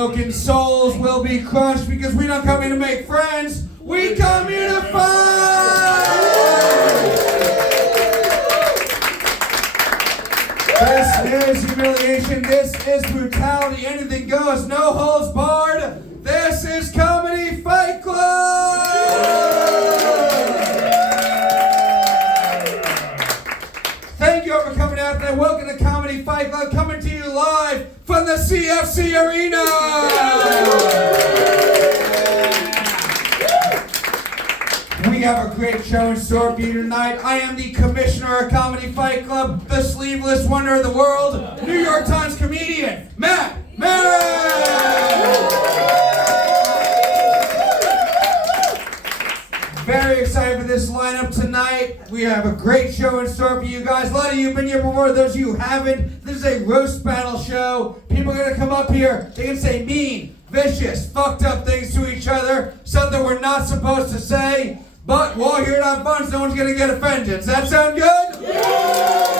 broken souls will be crushed because we don't come here to make friends. We come here to fight! This is humiliation. This is brutality. Anything goes. No holds barred. This is Comedy Fight Club! Thank you all for coming out today. Welcome to Comedy Fight Club, coming to you live from the CFC Arena! We have a great show in store for you tonight. I am the commissioner of Comedy Fight Club, the sleeveless wonder of the world, New York Times comedian, Maran! Very excited for this lineup tonight. We have a great show in store for you guys. A lot of you have been here before. Those of you who haven't, this is a roast battle show. People are going to come up here. They can say mean, vicious, fucked up things to each other. Something we're not supposed to say. But we're all here to have fun, so no one's going to get offended. Does that sound good? Yeah!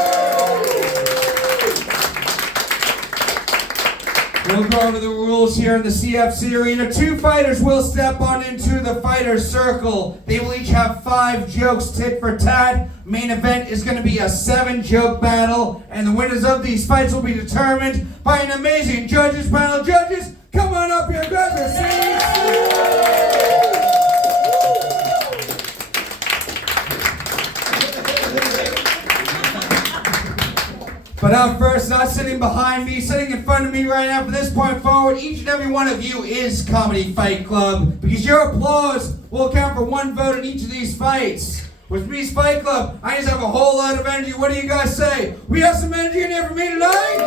We'll go over the rules here in the CFC Arena. 2 fighters will step on into the fighter's circle. They will each have 5 jokes tit for tat. Main event is going to be a 7-joke battle, and the winners of these fights will be determined by an amazing judges panel. Judges, come on up here, grab your seats. But up first, not sitting behind me, sitting in front of me right now from this point forward, each and every one of you is Comedy Fight Club, because your applause will count for 1 vote in each of these fights. With me's Fight Club, I just have a whole lot of energy. What do you guys say? We have some energy in here for me tonight?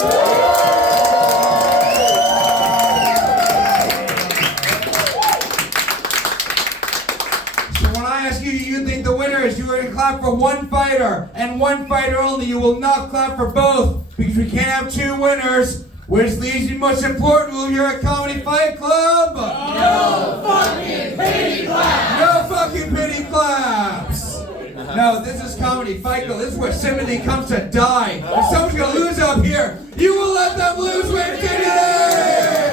I ask you, you think the winner is, you are going to clap for 1 fighter, and 1 fighter only. You will not clap for both, because we can't have 2 winners, which leaves the most important rule here at Comedy Fight Club. No fucking pity claps! No fucking pity claps! No, this is Comedy Fight Club. This is where sympathy comes to die. If someone's going to lose up here, you will let them lose with today!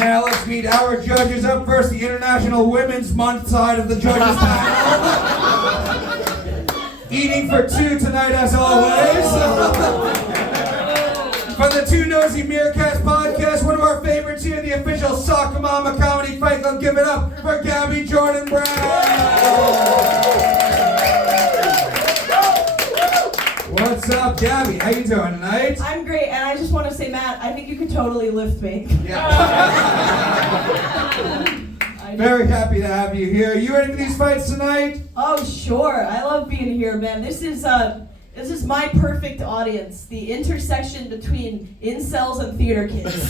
Now let's meet our judges. Up first, the International Women's Month side of the judges panel. Eating for 2 tonight, as always. From the Two Nosy Meerkats podcast, one of our favorites here, the official Soccer Mama Comedy Fight Club. Give it up for Gabby Jordan Brown. What's up, Gabby? How you doing tonight? I'm great, and I just want to say, Matt, I think you could totally lift me. Yeah. Very happy to have you here. You ready for these fights tonight? Oh, sure. I love being here, man. This is my perfect audience. The intersection between incels and theater kids.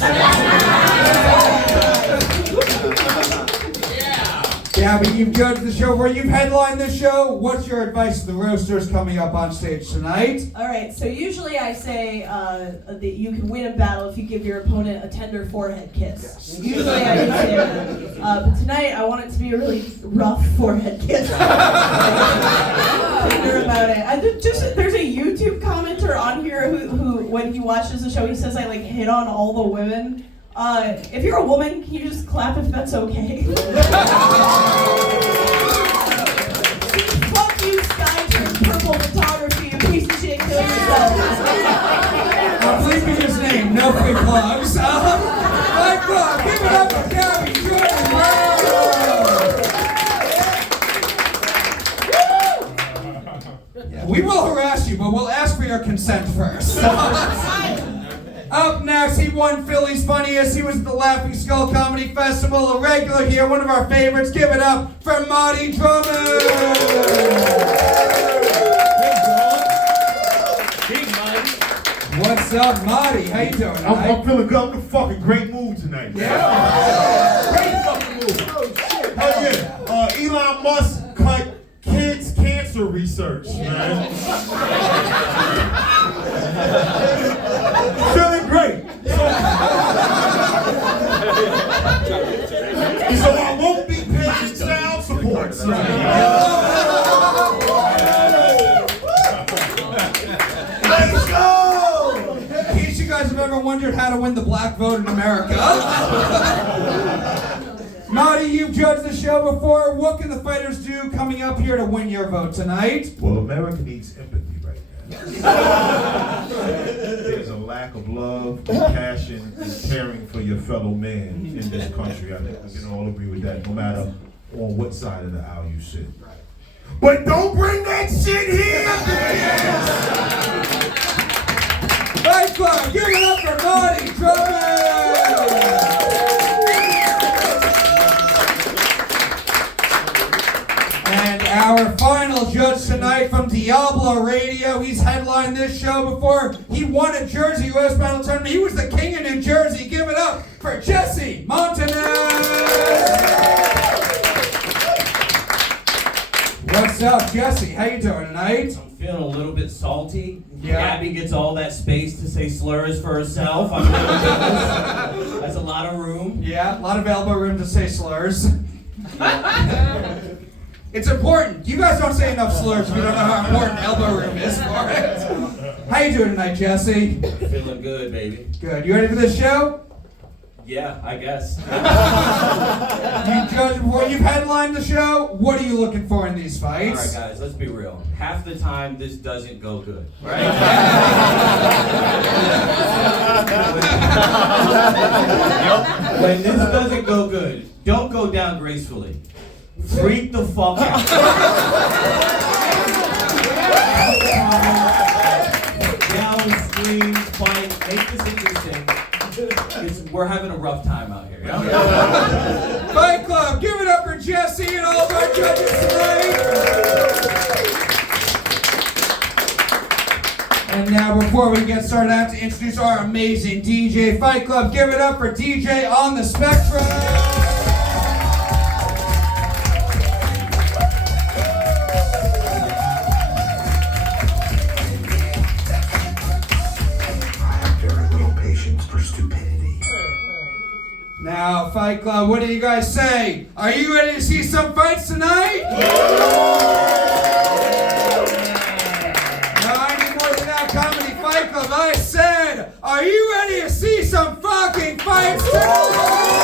Gabby, you've judged the show where you've headlined the show. What's your advice to the roasters coming up on stage tonight? All right, so usually I say that you can win a battle if you give your opponent a tender forehead kiss. Yes. Usually I would say that. But tonight I want it to be a really rough forehead kiss. Tender about it. There's a YouTube commenter on here who when he watches the show, he says I hit on all the women. If you're a woman, can you just clap if that's okay? Fuck you, Skytree Purple Photography, you piece of shit, kill yourself. Please give his name, no free plugs. Fight Club, give it up for Gabby Jordan Brown. Yeah, we will harass you, but we'll ask for your consent first. Up next, he won Philly's Funniest. He was at the Laughing Skull Comedy Festival, a regular here, one of our favorites. Give it up for Mahdiy Drummond. What's up, Mahdiy? How you doing tonight? I'm feeling good. I'm in a fucking great mood tonight. Yeah. Great fucking mood. Hell yeah. Elon Musk cut kids' cancer research, man. Feeling great. So I won't be paying child support. Let's go! In case you guys have ever wondered wondered how to win the black vote in America. Mahdiy, you've judged the show before. What can the fighters do coming up here to win your vote tonight? Well, America needs empathy right now. There's a lack of love, compassion, and caring for your fellow man in this country. I think we can all agree with that, no matter on what side of the aisle you sit. But don't bring that shit here! Fight Club, give it up for Mahdiy, Drummond! And our final judge tonight from Diablo Radio. He's headlined this show before. He won a Jersey roast battle tournament. He was the king of New Jersey. Give it up for Jesse Montanez! What's up, Jesse? How you doing tonight? I'm feeling a little bit salty. Yeah. Gabby gets all that space to say slurs for herself. I'm really nervous. That's a lot of room. Yeah, a lot of elbow room to say slurs. It's important. You guys don't say enough slurs if you don't know how important elbow room is for it. How you doing tonight, Jesse? Feeling good, baby. Good. You ready for this show? Yeah, I guess. You judged before. You've headlined the show. What are you looking for in these All fights? right, guys, let's be real. Half the time, this doesn't go good, right? When this doesn't go good, don't go down gracefully. Freak the fuck out. Yell, scream, fight, make this interesting. We're having a rough time out here. You know? Fight Club, give it up for Jesse and all of our judges tonight. And now, before we get started, I have to introduce our amazing DJ. Fight Club, give it up for DJ on the Spectrum. Now, Fight Club, what do you guys say? Are you ready to see some fights tonight? No, I need more than that, Comedy Fight Club. I said, are you ready to see some fucking fights tonight?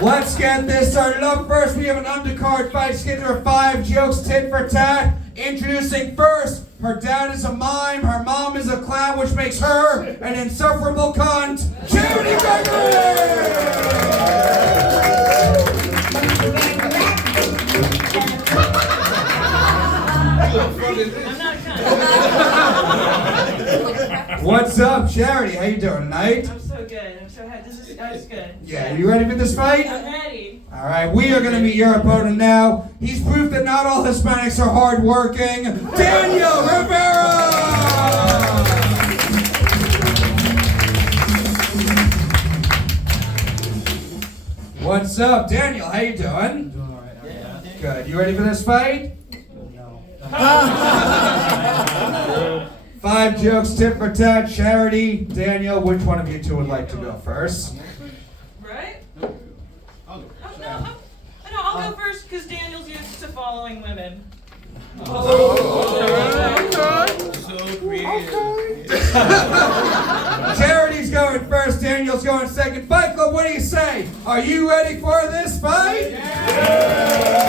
Let's get this started up. First, we have an undercard fight scheduled for 5 jokes, tit for tat. Introducing first, her dad is a mime, her mom is a clown, which makes her an insufferable cunt, Gregory! I'm not a cunt. What's up, Charity? How you doing tonight? I'm so good. I'm so happy. This is good. Yeah, you ready for this fight? I'm ready. All right, we are going to meet your opponent now. He's proof that not all Hispanics are hardworking. Daniel Rivera! What's up, Daniel? How you doing? Doing all right. Yeah. Good. You ready for this fight? No. 5 jokes, tit for tat. Charity, Daniel, which one of you two would like to go first? Right? No, I'll go first because Daniel's used to following women. So creative. Charity's going first, Daniel's going second. Fight Club, what do you say? Are you ready for this fight? Yeah!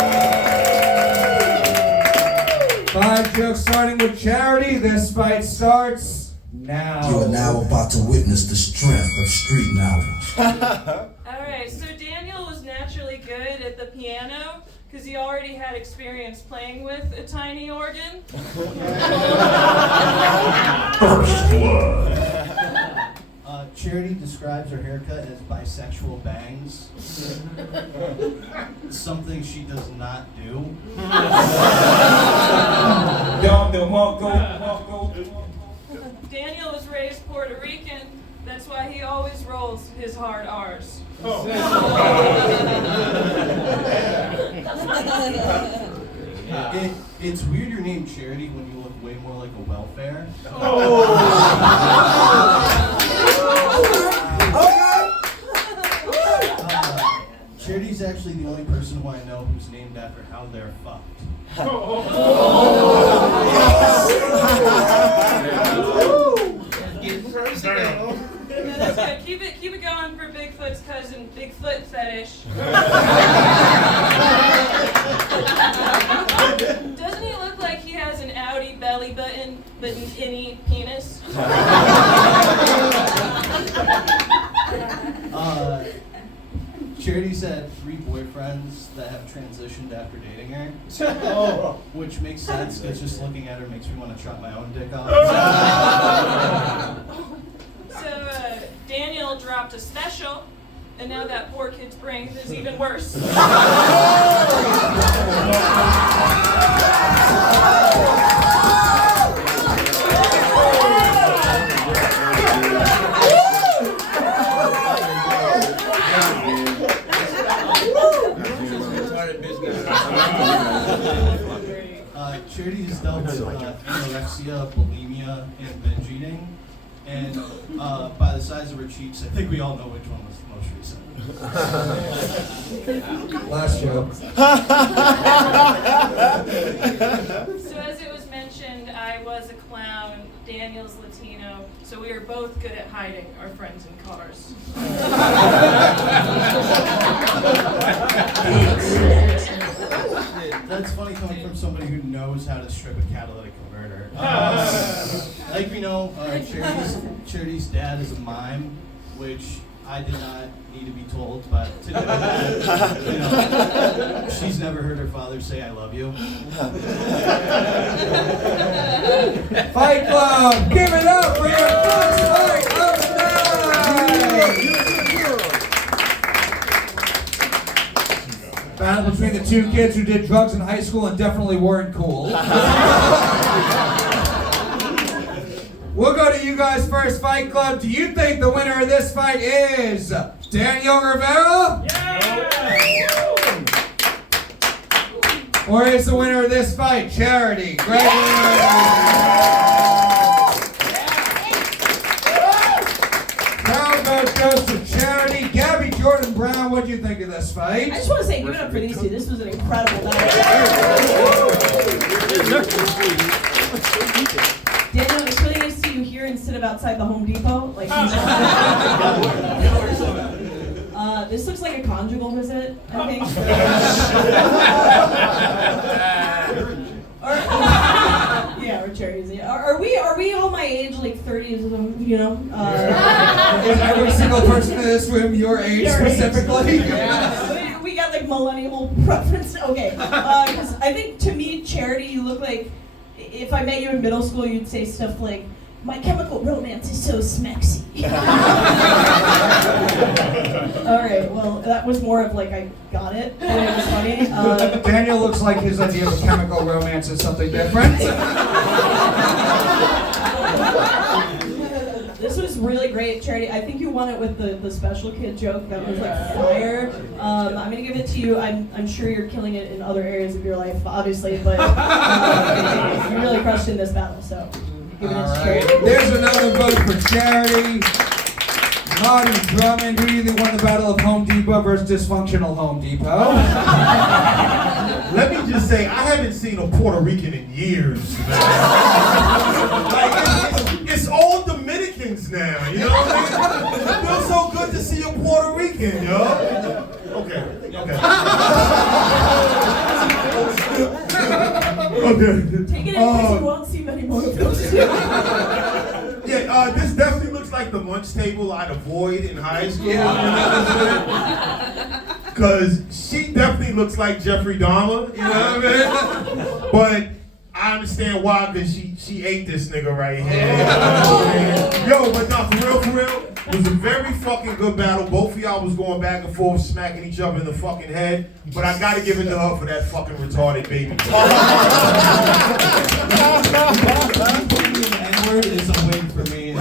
5 jokes starting with Charity. This fight starts now. You are now about to witness the strength of street knowledge. Alright, so Daniel was naturally good at the piano because he already had experience playing with a tiny organ. First blood. Charity describes her haircut as bisexual bangs. Something she does not do. Daniel was raised Puerto Rican. That's why he always rolls his hard R's. It's weird you're named Charity when you look way more like a welfare. Charity's actually the only person who I know who's named after how they're fucked. That's good. Keep it going for Bigfoot's cousin, Bigfoot fetish. Doesn't he look like he has an Audi belly button, but an innie penis? Charity's had 3 boyfriends that have transitioned after dating her. Which makes sense, because just looking at her makes me want to chop my own dick off. So, Daniel dropped a special, and now that poor kid's brain is even worse. Charity has dealt with anorexia, bulimia, and binge eating. And by the size of her cheeks, I think we all know which one was the most recent. Last show. So as it was mentioned, I was a clown, Daniel's Latino, so we are both good at hiding our friends in cars. That's funny coming from somebody who knows how to strip a catalytic converter. Like we know, Charity's dad is a mime, which I did not need to be told, but she's never heard her father say "I love you." Fight Club, give it up for your first fight of the night! Battle between the 2 kids who did drugs in high school and definitely weren't cool. We'll go to you guys first, Fight Club. Do you think the winner of this fight is Daniel Rivera? Yeah! Or is the winner of this fight Charity? Gregory? Crowd vote goes to Charity. Gabby, Jordan Brown, what do you think of this fight? I just want to say, give it up for these 2. This was an incredible night. Daniel, it's really nice to see you here instead of outside the Home Depot. Like, this looks like a conjugal visit, I think. Yeah, or Charity's. Yeah. Are we all my age, like 30s, you know? Is every single person in this room your age specifically? Yeah. We got like millennial preference. Okay. Because I think to me, Charity, you look like, if I met you in middle school, you'd say stuff like, "My Chemical Romance is so smexy." All right, well, that was more of like I got it, and it was funny. Daniel looks like his idea of a chemical romance is something different. This was really great, Charity. I think you won it with the special kid joke. That was like fire. I'm gonna give it to you. I'm sure you're killing it in other areas of your life, obviously, but you really crushed in this battle. So give it to Charity. There's another vote for Charity. Mahdiy, Drummond, who do you think won the battle of Home Depot versus dysfunctional Home Depot? Let me just say, I haven't seen a Puerto Rican in years. Like, it's all Dominicans now, you know what I mean? It feels so good to see a Puerto Rican, yo. Okay. Take it in because you won't see many more of those. Yeah, this definitely looks like the lunch table I'd avoid in high school. Because she definitely looks like Jeffrey Dahmer, you know what I mean? But I understand why, because she ate this nigga right here. Yo, but no, for real, it was a very fucking good battle. Both of y'all was going back and forth, smacking each other in the fucking head. But I gotta give it to her for that fucking retarded baby. The N-word is a win for me.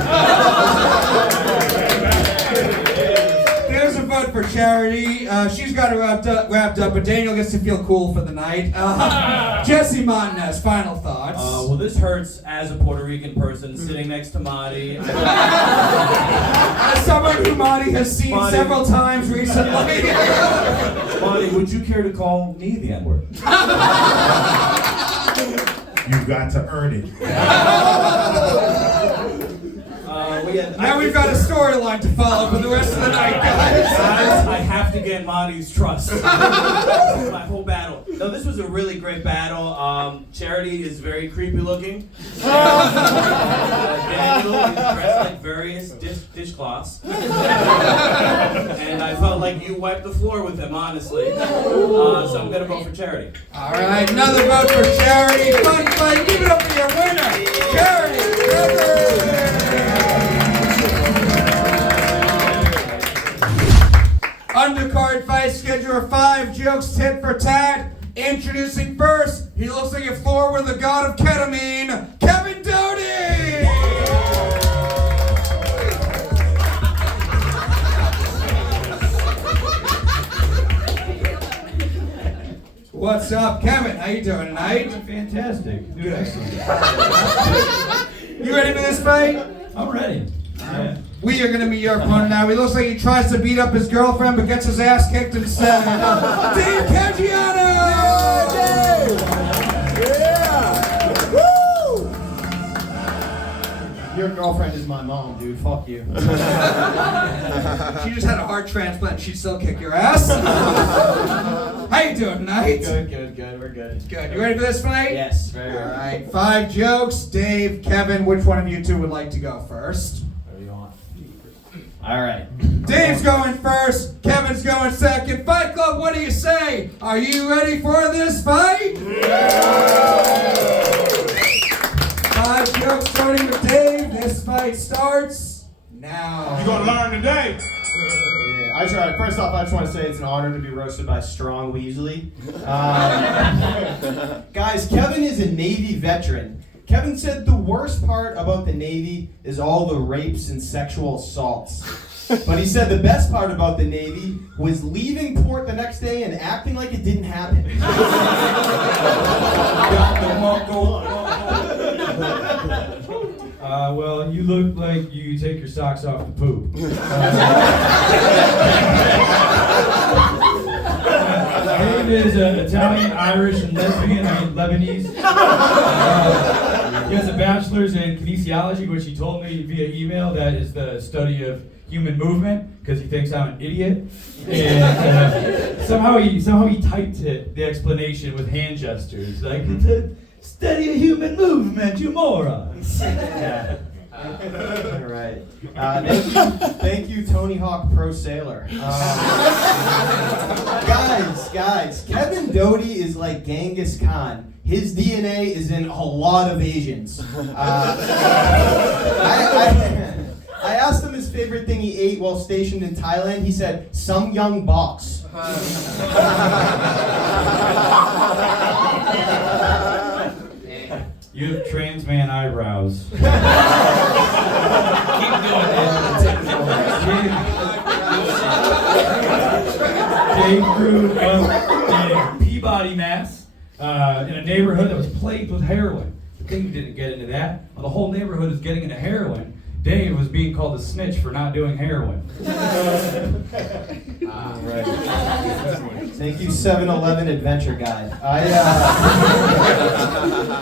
There's a vote for Charity. She's got it wrapped up, but Daniel gets to feel cool for the night. Jesse Montanez, final thoughts. Well, this hurts as a Puerto Rican person sitting next to Mahdiy. As someone who Mahdiy has seen several times recently. Mahdiy, would you care to call me the N-word? You've got to earn it. Now we've got a storyline to follow for the rest of the night, guys. I have to get Mahdi's trust. My whole battle. No, this was a really great battle. Charity is very creepy looking. Daniel is dressed like various dishcloths. And I felt like you wiped the floor with him, honestly. So I'm gonna vote for Charity. All right, another vote for Charity. Fun fight. Give it up for your winner, Charity. Undercard fight schedule of 5 jokes tit for tat. Introducing first, he looks like a floor with the god of ketamine, Kevin Doty! What's up, Kevin? How you doing tonight? Fantastic. Doing excellent. You ready for this fight? I'm ready. Yeah. We are going to meet your opponent now. He looks like he tries to beat up his girlfriend but gets his ass kicked instead. Dave Caggiano! Yeah! Woo! Your girlfriend is my mom, dude. Fuck you. She just had a heart transplant. She'd still kick your ass. How you doing tonight? Good. We're good. Good. You ready for this fight? Yes, very good. All right. 5 jokes. Dave, Kevin, which one of you two would like to go first? All right. Dave's going first. Kevin's going second. Fight Club, what do you say? Are you ready for this fight? Yeah! 5 jokes starting with Dave. This fight starts now. You're gonna learn today. Yeah, I tried. First off, I just want to say it's an honor to be roasted by Strong Weasley. Guys, Kevin is a Navy veteran. Kevin said the worst part about the Navy is all the rapes and sexual assaults. But he said the best part about the Navy was leaving port the next day and acting like it didn't happen. Well, you look like you take your socks off to poop. Dave is Italian, Irish, and Lebanese. He has a bachelor's in kinesiology, which he told me via email that is the study of human movement, because he thinks I'm an idiot. And somehow he typed it, the explanation with hand gestures, like it's a study of human movement, you morons. Yeah. All right. Thank you, Tony Hawk Pro Sailor. Guys, Kevin Doty is like Genghis Khan. His DNA is in a lot of Asians. I asked him his favorite thing he ate while stationed in Thailand. He said, some young box. You have trans man eyebrows. Keep doing Dave grew up in Peabody, Mass, in a neighborhood that was plagued with heroin. The thing didn't get into that. Well, the whole neighborhood is getting into heroin. Dave was being called a snitch for not doing heroin. Right. Thank you, 7-Eleven Adventure Guide.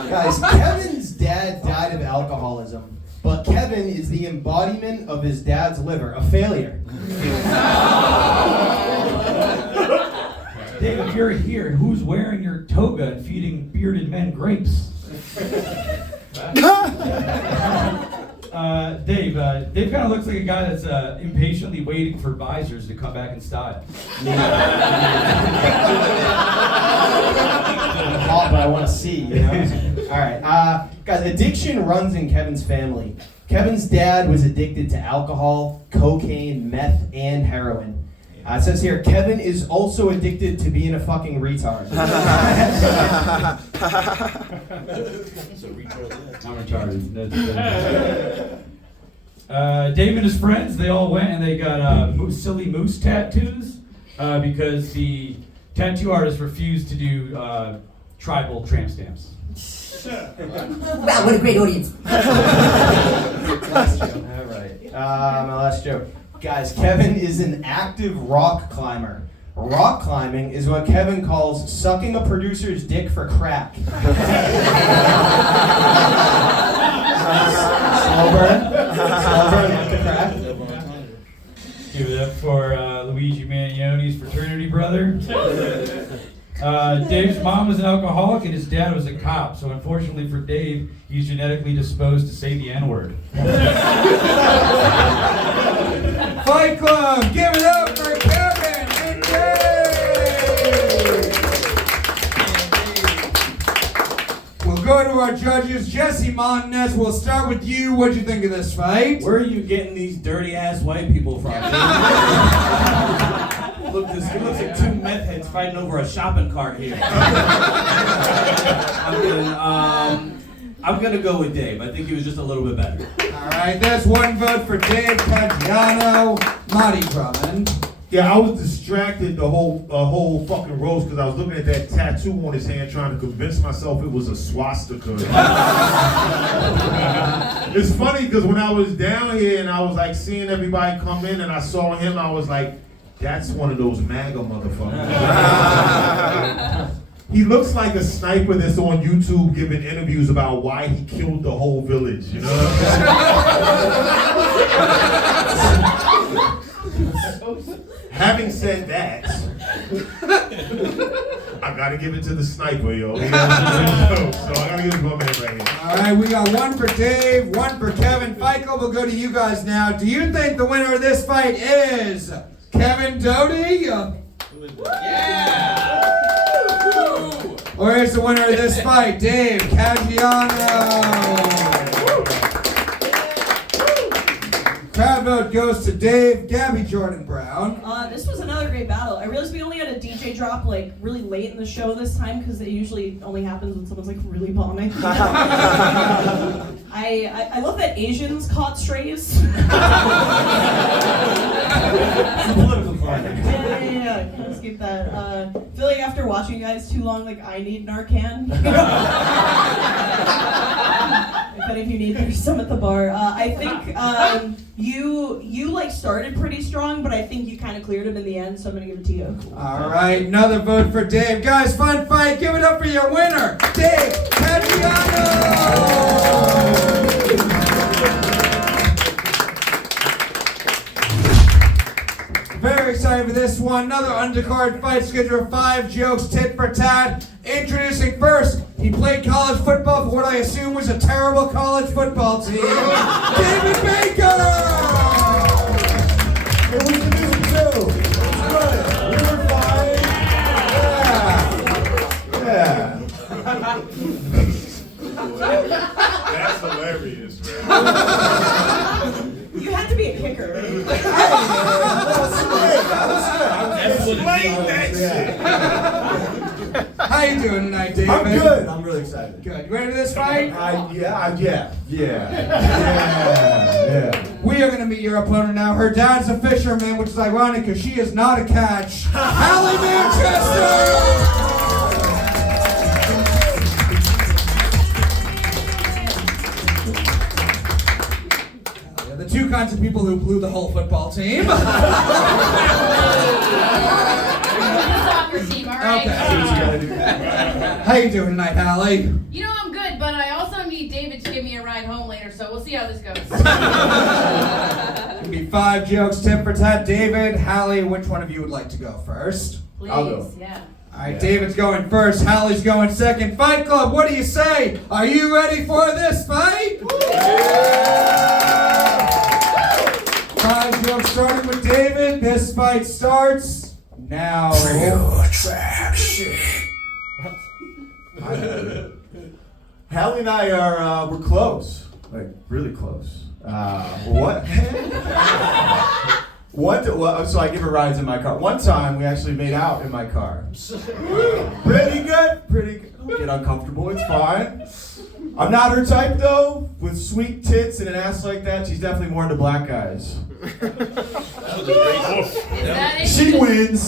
Guys, Kevin's dad died of alcoholism, but Kevin is the embodiment of his dad's liver, a failure. Dave, if you're here, who's wearing your toga and feeding bearded men grapes? Dave kind of looks like a guy that's impatiently waiting for visors to come back in style. Hot, but I want to see, you know? All right, guys, addiction runs in Kevin's family. Kevin's dad was addicted to alcohol, cocaine, meth, and heroin. It says here, Kevin is also addicted to being a fucking retard. Not retarded. Dave and his friends, they all went and they got silly moose tattoos. because the tattoo artist refused to do tribal tramp stamps. Wow, what a great audience. Last joke. All right. My last joke. Guys, Kevin is an active rock climber. Rock climbing is what Kevin calls sucking a producer's dick for crack. Slow burn. Slow burn, not the crack. Give it up for Luigi Manioni's fraternity brother. Dave's mom was an alcoholic and his dad was a cop, so unfortunately for Dave, he's genetically disposed to say the N-word. Fight Club, give it up for Kevin and Dave! We'll go to our judges. Jesse Montanez, we'll start with you. What'd you think of this fight? Where are you getting these dirty ass white people from? Look, it looks like two meth heads fighting over a shopping cart here. I'm gonna go with Dave. I think he was just a little bit better. All right, there's one vote for Dave Caggiano. Mahdiy Drummond. Yeah, I was distracted the whole fucking roast because I was looking at that tattoo on his hand trying to convince myself it was a swastika. It's funny because when I was down here and I was like seeing everybody come in and I saw him, I was like, that's one of those MAGA motherfuckers. He looks like a sniper that's on YouTube giving interviews about why he killed the whole village, you know what I'm saying? Having said that, I gotta give it to the sniper, yo. So I gotta give it to my man right here. All right, we got one for Dave, one for Kevin. Fight Club, we'll go to you guys now. Do you think the winner of this fight is Kevin Doty? Yeah! Or is the winner of this fight Dave Caggiano? Crowd vote goes to Dave. Gabby Jordan Brown. This was another great battle. I realized we only had a DJ drop like really late in the show this time because it usually only happens when someone's like really bombing. I love that Asians caught strays. Political climate. Yeah. Can't escape that. I feel like after watching you guys too long, like I need Narcan. If any of you need, there's some at the bar. I think you like started pretty strong, but I think you kind of cleared him in the end, so I'm gonna give it to you. All right, another vote for Dave. Guys, fun fight. Give it up for your winner, Dave Caggiano. Very excited for this one. Another undercard fight schedule of 5 jokes, tit for tat. Introducing first, he played college football for what I assume was a terrible college football team. David Bakker! It was Division 2. It's good. We were fine. Yeah. That's hilarious, man. You had to be a kicker, right? Explain that shit. How you doing tonight, David? I'm good. I'm really excited. Good. You ready for this fight? Yeah. We are going to meet your opponent now. Her dad's a fisherman, which is ironic because she is not a catch. Hallie Manchester! The two kinds of people who blew the whole football team. Soccer team, all right? Okay. How you doing tonight, Hallie? You know I'm good, but I also need David to give me a ride home later, so we'll see how this goes. It'll be 5 jokes, tit for tat. David, Hallie, which one of you would like to go first? Please, I'll go. yeah. All right, David's going first. Hallie's going second. Fight Club, what do you say? Are you ready for this fight? 5 jokes starting with David. This fight starts now. Trap shit. Hallie and I are we're close, like really close. So I give her rides in my car. One time we actually made out in my car. Pretty good. Don't get uncomfortable. It's fine. I'm not her type though. With sweet tits and an ass like that, she's definitely more into black guys. She wins.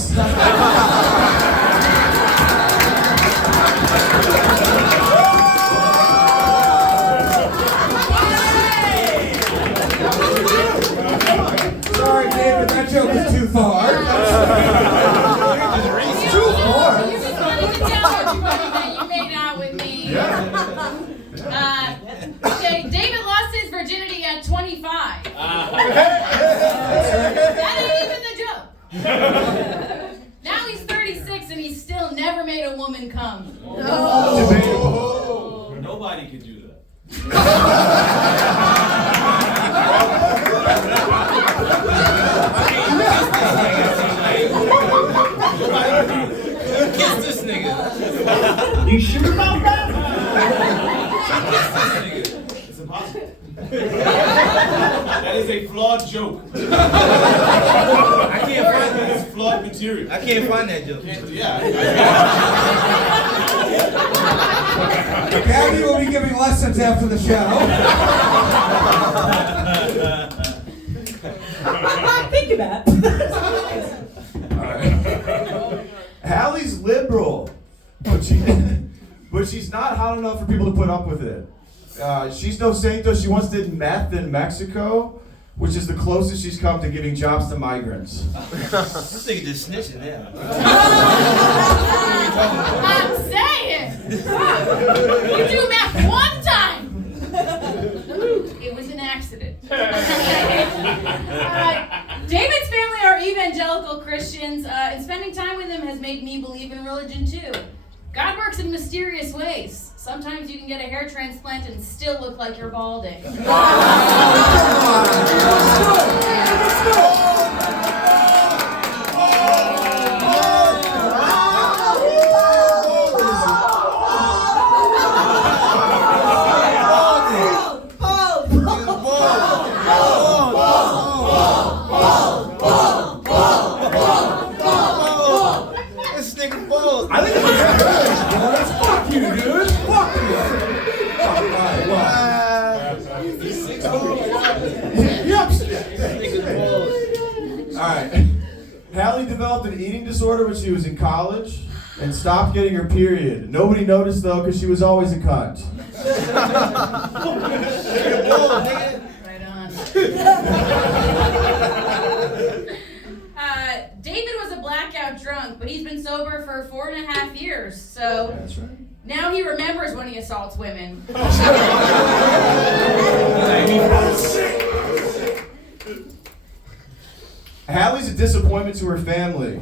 Sorry, David, that joke is too far. You just wanted to tell everybody that you made out with me. Okay, David lost his virginity at 25. That ain't even the joke. Now he's 36 and he's still never made a woman come. Oh. Nobody could do that. Kiss this nigga. You sure about that? Kiss this nigga. It's impossible. That is a flawed joke. I can't find that. It's flawed material. I can't find that joke. Gabby will be giving lessons after the show. Think of that. Hallie's liberal, but she's not hot enough for people to put up with it. She's no saint though. She once did meth in Mexico, which is the closest she's come to giving jobs to migrants. This nigga just snitching now. I'm saying! You do math one time! It was an accident. David's family are evangelical Christians, and spending time with him has made me believe in religion too. God works in mysterious ways. Sometimes you can get a hair transplant and still look like you're balding. This nigga bald. I think it's fuck you, dude. Fuck you. Alright. Hallie developed an eating disorder when she was in college and stopped getting her period. Nobody noticed though because she was always a cunt. Right on. David was a blackout drunk, but he's been sober for 4.5 years, so That's right. now he remembers when he assaults women. Hallie's a disappointment to her family.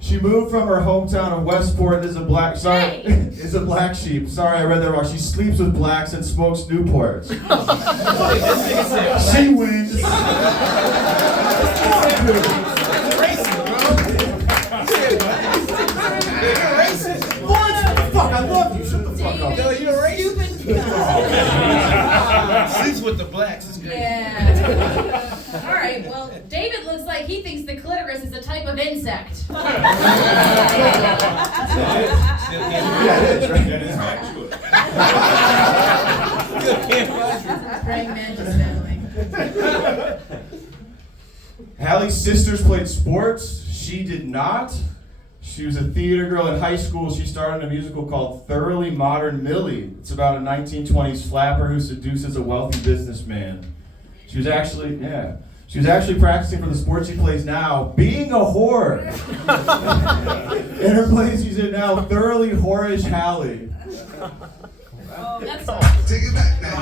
She moved from her hometown of Westport as a black is a black sheep. Sorry, I read that wrong. She sleeps with blacks and smokes Newports. She wins. Fuck, I love you. Shut the fuck up. No, you're a racist. Sleeps with the blacks is great. Yeah. All right. Well, David looks like he thinks the clitoris is a type of insect. Yeah, it is, right? That is factual. Praying mantis family. Hallie's sisters played sports. She did not. She was a theater girl in high school. She starred in a musical called Thoroughly Modern Millie. It's about a 1920s flapper who seduces a wealthy businessman. She was actually practicing for the sport she plays now, being a whore. In her place she's in now, Thoroughly Whorish Hallie. Oh, that's Take it back now.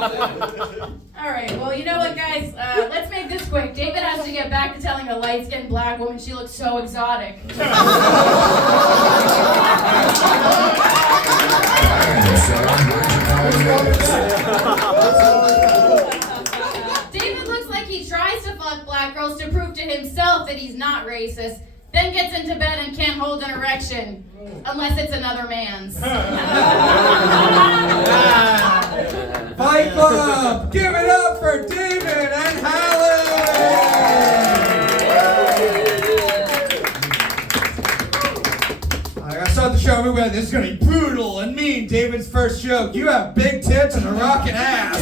all right. Well, you know what, guys? Let's make this quick. David has to get back to telling a light-skinned black woman she looks so exotic. David looks like he tries to fuck black girls to prove to himself that he's not racist, then gets into bed and can't hold an erection. Unless it's another man's. Fight Club! Give it up for David and Hallie! I got start the show, we went, this is gonna be brutal and mean. David's first joke, you have big tits and a rockin' ass.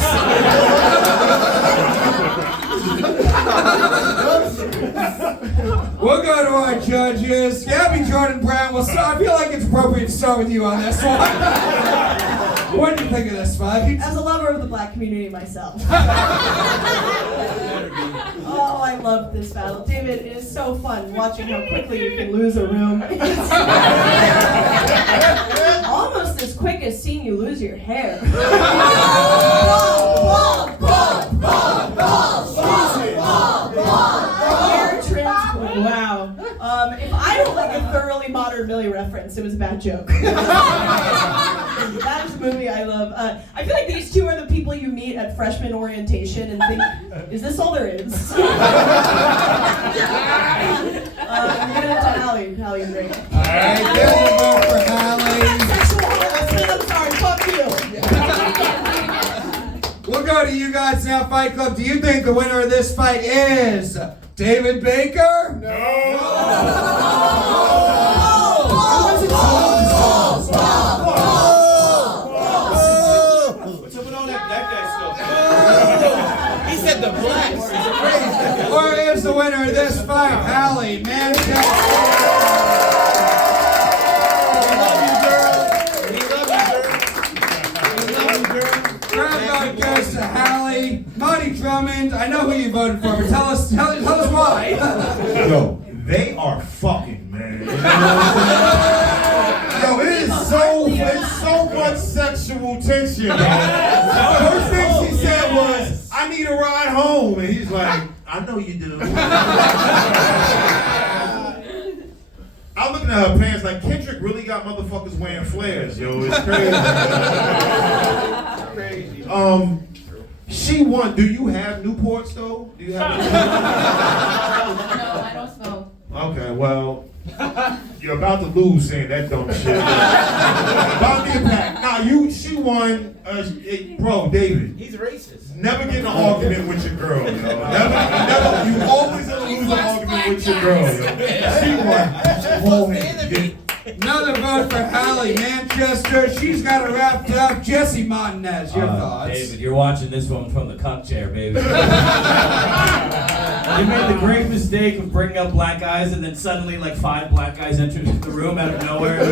We'll go to our judges. Gabby, Jordan, Brown, I feel like it's appropriate to start with you on this one. What do you think of this fight? As a lover of the black community myself. Oh, I love this battle. David, it is so fun watching how quickly you can lose a room. It's almost as quick as seeing you lose your hair. Hair transplant. Wow. If I don't like a thoroughly modern Millie reference, it was a bad joke. That is a movie I love. I feel like these two are the people you meet at freshman orientation and think, is this all there is? Give it to Hallie. Hallie's great. All right, there's a vote for Hallie. I'm sorry, fuck you. We'll go to you guys now, Fight Club. Do you think the winner of this fight is David Bakker? What's up with all that guy stuff? He said the blacks. Or is the winner of this fight Hallie Manchester? Goes to Hallie. Mahdiy Drummond, I know who you voted for, but tell us why. Yo, they are fucking, man. Yo, it's so much sexual tension. First thing she said was, I need a ride home. And he's like, I know you do. I'm looking at her pants like, Kendrick really got motherfuckers wearing flares, yo. It's crazy. She won. Do you have Newports though? Do you have? No, I don't smoke. Okay, well, you're about to lose saying that dumb shit. About the impact. Nah, she won. Bro, David. He's racist. Never get in an argument with your girl, yo. Never. You always lose an argument with your girl, yo. She won. Whole-handed. Another vote for Hallie Manchester. She's got it wrapped up. Jesse Montanez, your thoughts? David, you're watching this one from the cuck chair, baby. You made the great mistake of bringing up black guys and then suddenly like 5 black guys entered the room out of nowhere.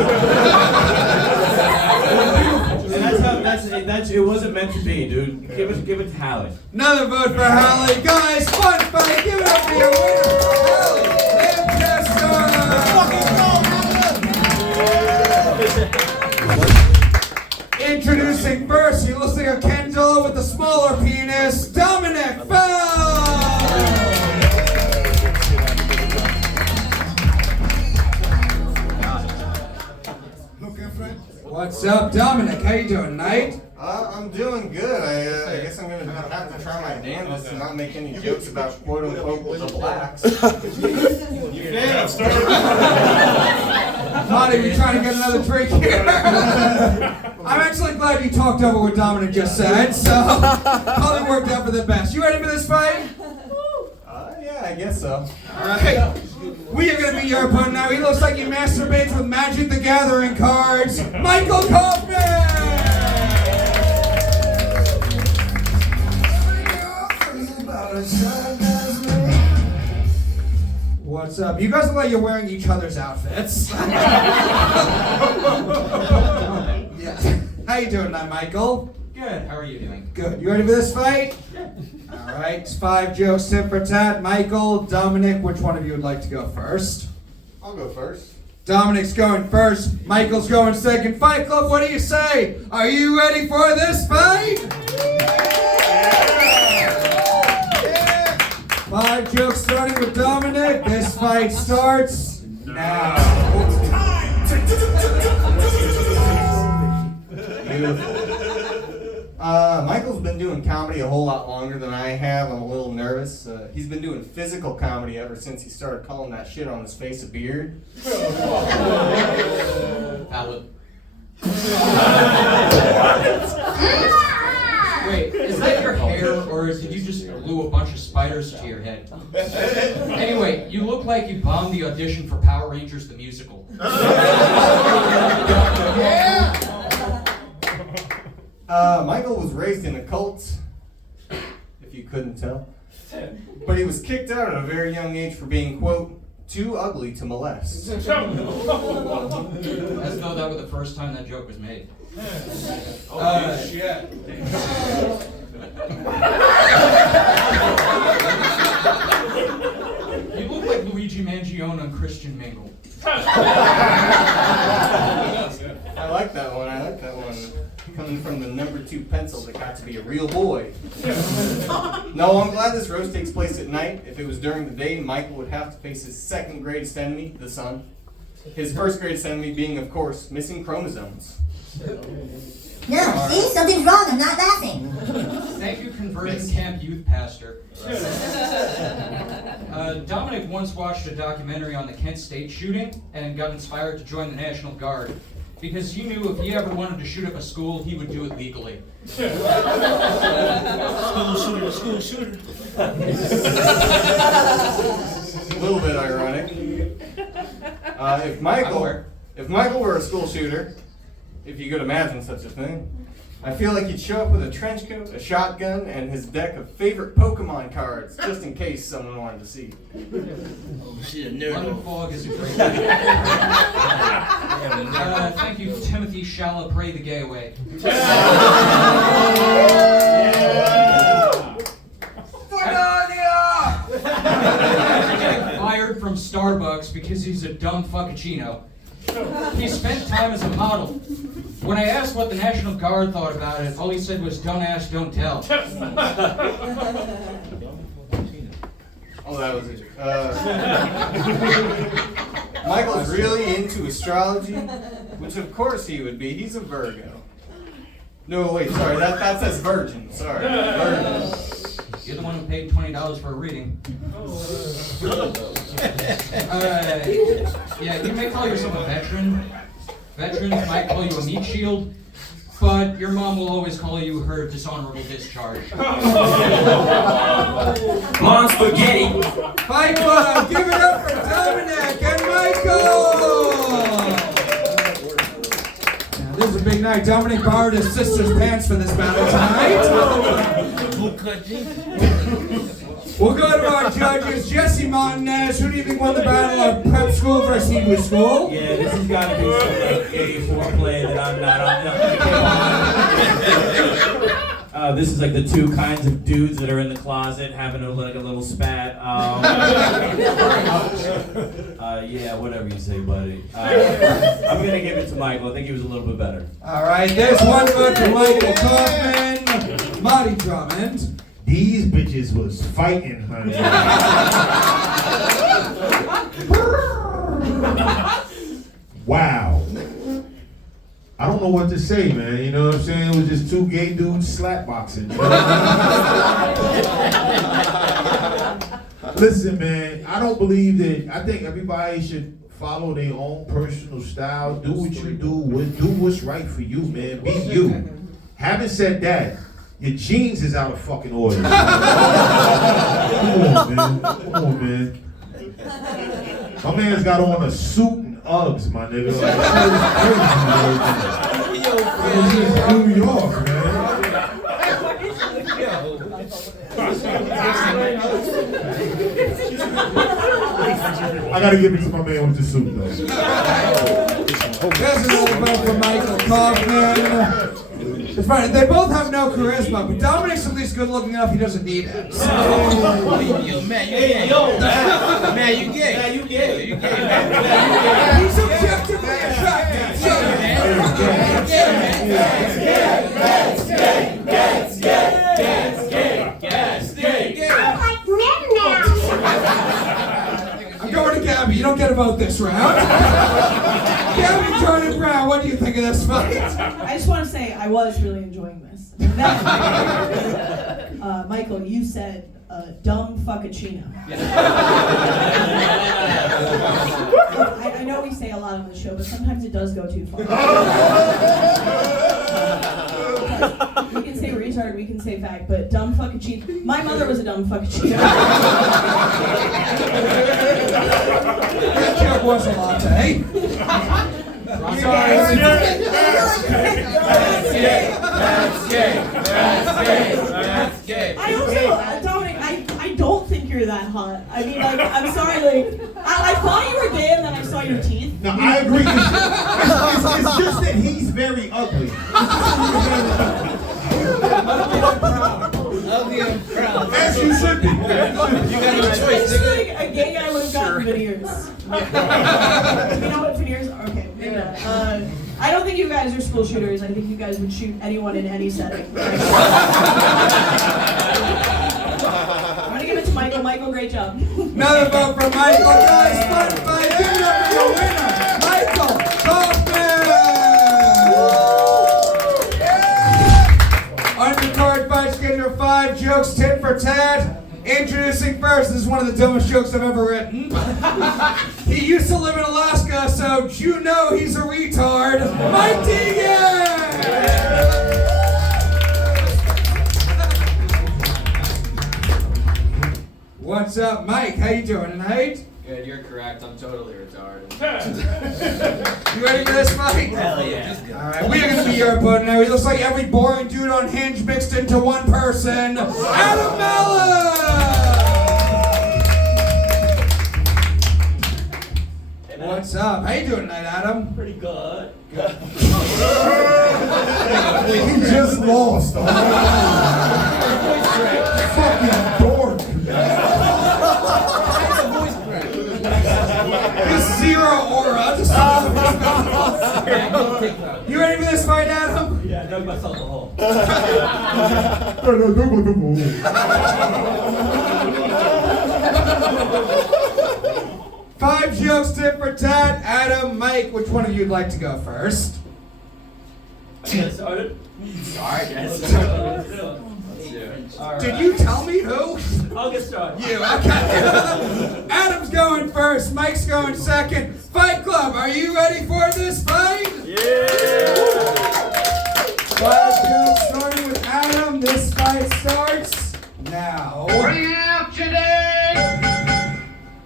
And that's it wasn't meant to be, dude. Give it to Hallie. Another vote for Hallie. Guys, fun fight. Give it up for your winner, Hallie Manchester. Introducing first, he looks like a Ken doll with a smaller penis, Dominic What's up, Dominic? How you doing tonight? I'm doing good. I guess I'm gonna have to try my damnedest to not make any jokes about quote unquote the blacks. You failed. Mahdiy, we trying to get another drink here. I'm actually glad you talked over what Dominic just said, so probably worked out for the best. You ready for this fight? Yeah, I guess so. Alright. We are going to be your opponent now. He looks like he masturbates with Magic the Gathering cards. Michael Kaufman! What's up? You guys look like you're wearing each other's outfits. Yeah. How you doing tonight, Michael? Good. How are you doing? Good. You ready for this fight? Yeah. All right. It's 5 jokes, tit for tat. Michael, Dominic, which one of you would like to go first? I'll go first. Dominic's going first. Michael's going second. Fight Club, what do you say? Are you ready for this fight? Yeah. 5 jokes starting with Dominic. This fight starts now. Beautiful. Michael's been doing comedy a whole lot longer than I have. I'm a little nervous. He's been doing physical comedy ever since he started calling that shit on his face a beard. Wait, is that your hair, or did you just glue a bunch of spiders to your head? Anyway, you look like you bombed the audition for Power Rangers the musical. Michael was raised in a cult, if you couldn't tell. But he was kicked out at a very young age for being, quote, too ugly to molest. As though that were the first time that joke was made. Shit. You look like Luigi Mangione on Christian Mingle. I like that one. Coming from the number 2 pencil that got to be a real boy. No, I'm glad this roast takes place at night. If it was during the day, Michael would have to face his second greatest enemy, the sun. His first greatest enemy being, of course, missing chromosomes. No, see? Something's wrong. I'm not laughing. Thank you, conversion camp youth pastor. Dominic once watched a documentary on the Kent State shooting and got inspired to join the National Guard because he knew if he ever wanted to shoot up a school, he would do it legally. School shooter. A little bit ironic. If Michael were a school shooter, if you could imagine such a thing, I feel like he'd show up with a trench coat, a shotgun, and his deck of favorite Pokemon cards, just in case someone wanted to see. Oh shit, nerd. London Fog is a great thank you, Timothy Chalapré the Gay Away. Getting fired from Starbucks because he's a dumb fuckachino. He spent time as a model. When I asked what the National Guard thought about it, all he said was, "Don't ask, don't tell." Oh, that was it. Michael's really into astrology, which of course he would be. He's a Virgo. No, wait, sorry, that says virgin. Sorry, virgin. You're the one who paid $20 for a reading. Yeah, you may call yourself a veteran. Veterans might call you a meat shield, but your mom will always call you her dishonorable discharge. Mom spaghetti. Fight Club, give it up for Dominic and Michael! Now, this is a big night. Dominic borrowed his sister's pants for this battle tonight. We'll go to our judges. Jesse Montanez, who do you think won the battle of prep school versus Hebrew school? Yeah, this has got to be some like gay foreplay that I'm not on. This is like the two kinds of dudes that are in the closet having a little spat. Yeah, whatever you say, buddy. I'm gonna give it to Michael. I think he was a little bit better. All right, there's one vote for Michael Kaufman. Mahdiy Drummond. These bitches was fighting, honey. Wow. I don't know what to say, man. You know what I'm saying? It was just two gay dudes slapboxing. You know? Listen, man, I don't believe that. I think everybody should follow their own personal style. Do what you do. Do what's right for you, man. Be you. Having said that, your jeans is out of fucking order. Come on, man. Come on, man. My man's got on a suit and Uggs, my nigga. Like, this is New York, man. I gotta give it to my man with the suit, though. There's another vote for Michael Kaufman. It's funny, they both have no charisma, but Dominic's at least good looking enough he doesn't need it. So. Yo, man, you gay. Man, you gay. He's objectively attractive. I'm going to Gabby. You don't get a vote this round. Gabby Jordan Brown, what do you think of this fight? I just want to say I was really enjoying this. Michael, you said dumb fuckachino. I know we say a lot on the show, but sometimes it does go too far. We can say retard, we can say fag, but dumb fuckachino. My mother was a dumb fuckachino. That joke was a latte. That's gay. I also, Dominic, I don't think you're that hot. I mean, like, I'm sorry, like, I thought you were gay and then I saw your teeth. No, I agree. It's just that he's very ugly. Ugly and proud. As you should be. You got no choice. Like a gay guy would have gotten veneers. You know what veneers are? Okay. Yeah. I don't think you guys are school shooters. I think you guys would shoot anyone in any setting. I'm gonna give it to Michael. Michael, great job. Another vote for Michael. Guys, fun fight. Give it up for your winner, Michael Kaufman. Undercard fights get your 5 jokes, tit for tat. Introducing first, this is one of the dumbest jokes I've ever written. He used to live in Alaska, so you know he's a retard. Mike Degen! What's up, Mike? How you doing tonight? Good, you're correct. I'm totally retarded. You ready for this fight? Hell yeah. Alright, we are going to be your opponent now. He looks like every boring dude on Hinge mixed into one person. Adam Malev! What's up? How you doing tonight, Adam? Pretty good. He just lost. Fucking dork. Just zero aura. You ready for this fight, Adam? Yeah, I dug myself a hole. 5 jokes, tit for tat. Adam, Mike, which one of you'd like to go first? I get started? Sorry, guys. Let's do it. All right. Did you tell me who? I'll get started. You, okay. Adam's going first, Mike's going second. Fight Club, are you ready for this fight? Yeah! 5 jokes starting with Adam. This fight starts now. Bring it out today!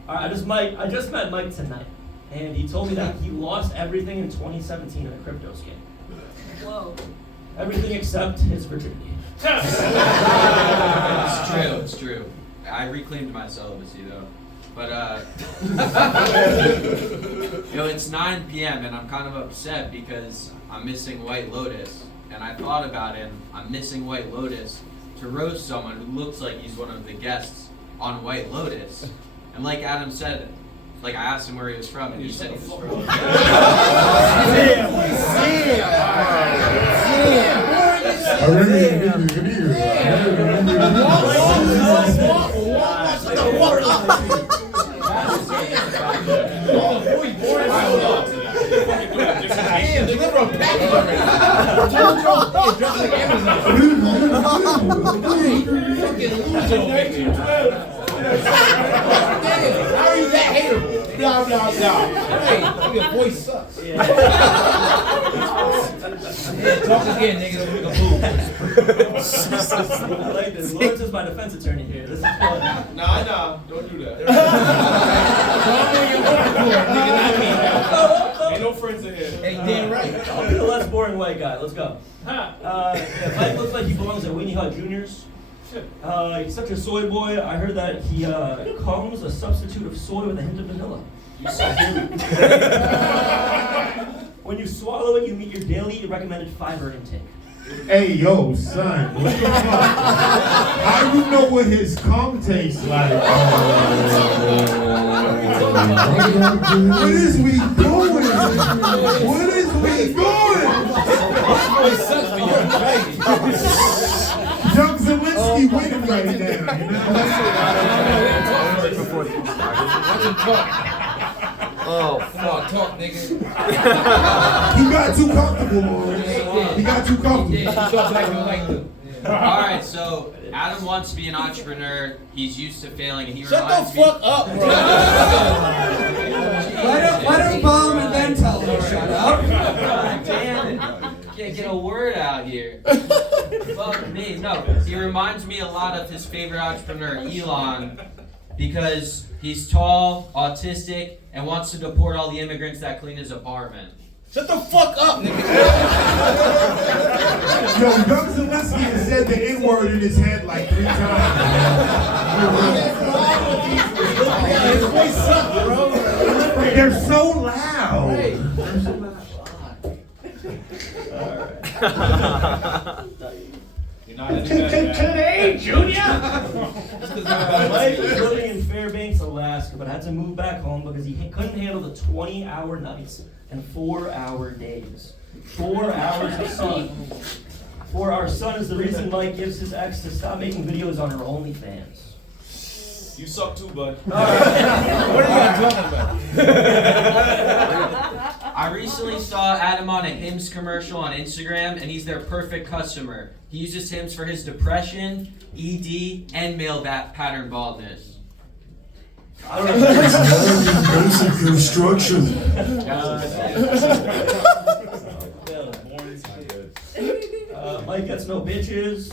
Alright, I just met Mike tonight, and he told me that he lost everything in 2017 in a crypto scam. Whoa. Everything except his virginity. It's true. I reclaimed my celibacy though. But it's 9 p.m. and I'm kind of upset because I'm missing White Lotus. And I thought about it, I'm missing White Lotus to roast someone who looks like he's one of the guests on White Lotus. And like Adam said, like I asked him where he was from, and he said he was from. How are you that hateable? Blah, blah, blah. Hey, your voice sucks. Talk again, nigga. Don't make a move. I like this. Lawrence is my defense attorney here. This is fun. Nah, don't do that. Ain't no friends in here. Hey, damn right. I'll be the less boring white guy. Let's go. Mike looks like he belongs at Weenie Hut Juniors. He's such a soy boy. I heard that he combs a substitute of soy with a hint of vanilla. When you swallow it, you meet your daily recommended fiber intake. Hey, yo, son, what the fuck? How you know what his cum tastes like? What is we doing? What is we doing? Young Zelensky winning right now, you know? Oh, fuck. Talk, nigga. He got too comfortable, Lawrence. He got too comfortable. Alright, so Adam wants to be an entrepreneur. He's used to failing, and he Shut reminds the fuck up, bro. Let him bomb and then tell him to shut up. Damn it. Can't get a word out here. Fuck me. No, he reminds me a lot of his favorite entrepreneur, Elon, because he's tall, autistic, and wants to deport all the immigrants that clean his apartment. Shut the fuck up, nigga. Yo, Doug Zaleski has said the N-word in his head like 3 times. His voice sucks, bro. They're so loud. Right. Today, Junior! Mike was living in Fairbanks, Alaska, but had to move back home because he couldn't handle the 20-hour nights and 4-hour days. 4 hours of sun. 4-hour sun is the reason Mike gives his ex to stop making videos on her OnlyFans. You suck too, bud. What are you talking about? I recently saw Adam on a Hims commercial on Instagram, and he's their perfect customer. He uses Hims for his depression, ED, and male pattern baldness. Basic construction. Mike gets no bitches.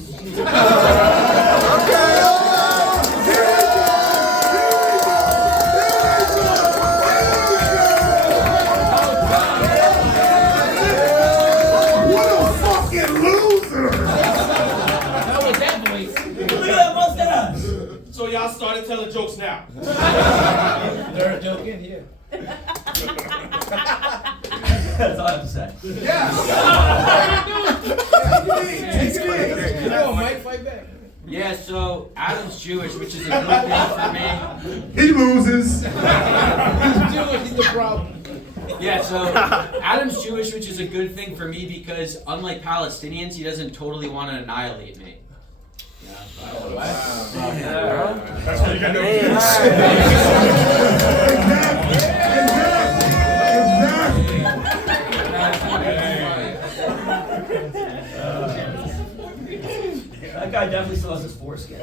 So y'all started telling jokes now. They're a joke in here. That's all I have to say. Yeah. Mike, fight back. Yeah, so Adam's Jewish, which is a good thing for me. He loses. He's Jewish, he's the problem. Yeah, so Adam's Jewish, which is a good thing for me because unlike Palestinians, he doesn't totally want to annihilate me. That's what you got to That guy definitely still has his foreskin.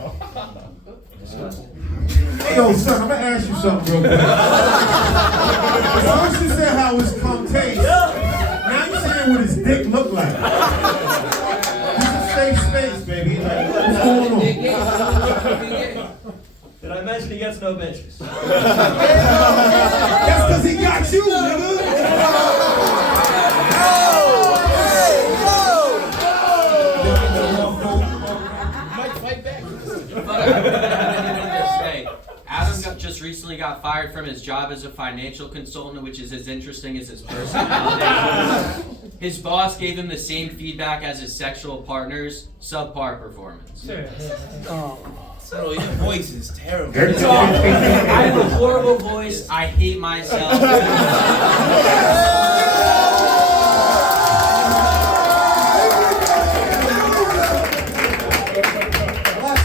Hey, yo, son, I'm going to ask you something real quick. First you said how his cum tastes. Now you saying what his dick look like. This is safe space, baby. Like, what's going on? Did I mention he gets no bitches? That's because he got you, nigga. Adam just recently got fired from his job as a financial consultant, which is as interesting as his personality. His boss gave him the same feedback as his sexual partner's, subpar performance. So your voice is terrible. I have a horrible voice. I hate myself.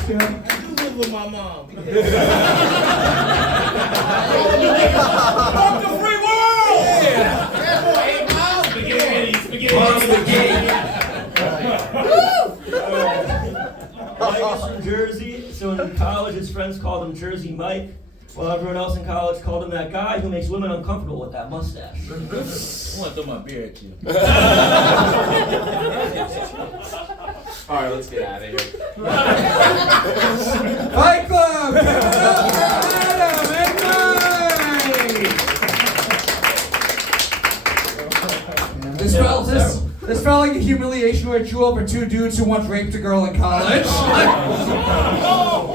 You live with my mom. Fuck the free world! Yeah. 8 miles, spaghetti. Mike is from Jersey, so in college his friends called him Jersey Mike, while everyone else in college called him that guy who makes women uncomfortable with that mustache. I want to throw my beer at you. Alright, let's get out of here. Fight Club! Adam and Mike! This felt like a humiliation ritual for 2 dudes who once raped a girl in college.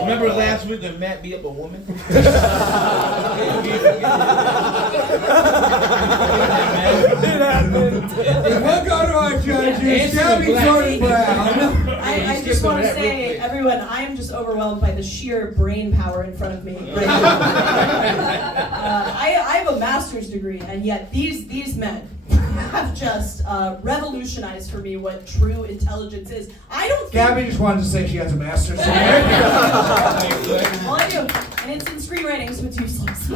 Remember last week when Matt beat up a woman? We'll go to our judges, Gabby, Jordan Brown. I just want to say, everyone, I am just overwhelmed by the sheer brain power in front of me right now. I have a master's degree, and yet these men have just revolutionized for me what true intelligence is. I don't think... Gabby just wanted to say she has a master's degree. Well, I do, and it's in screenwriting, so it's useless.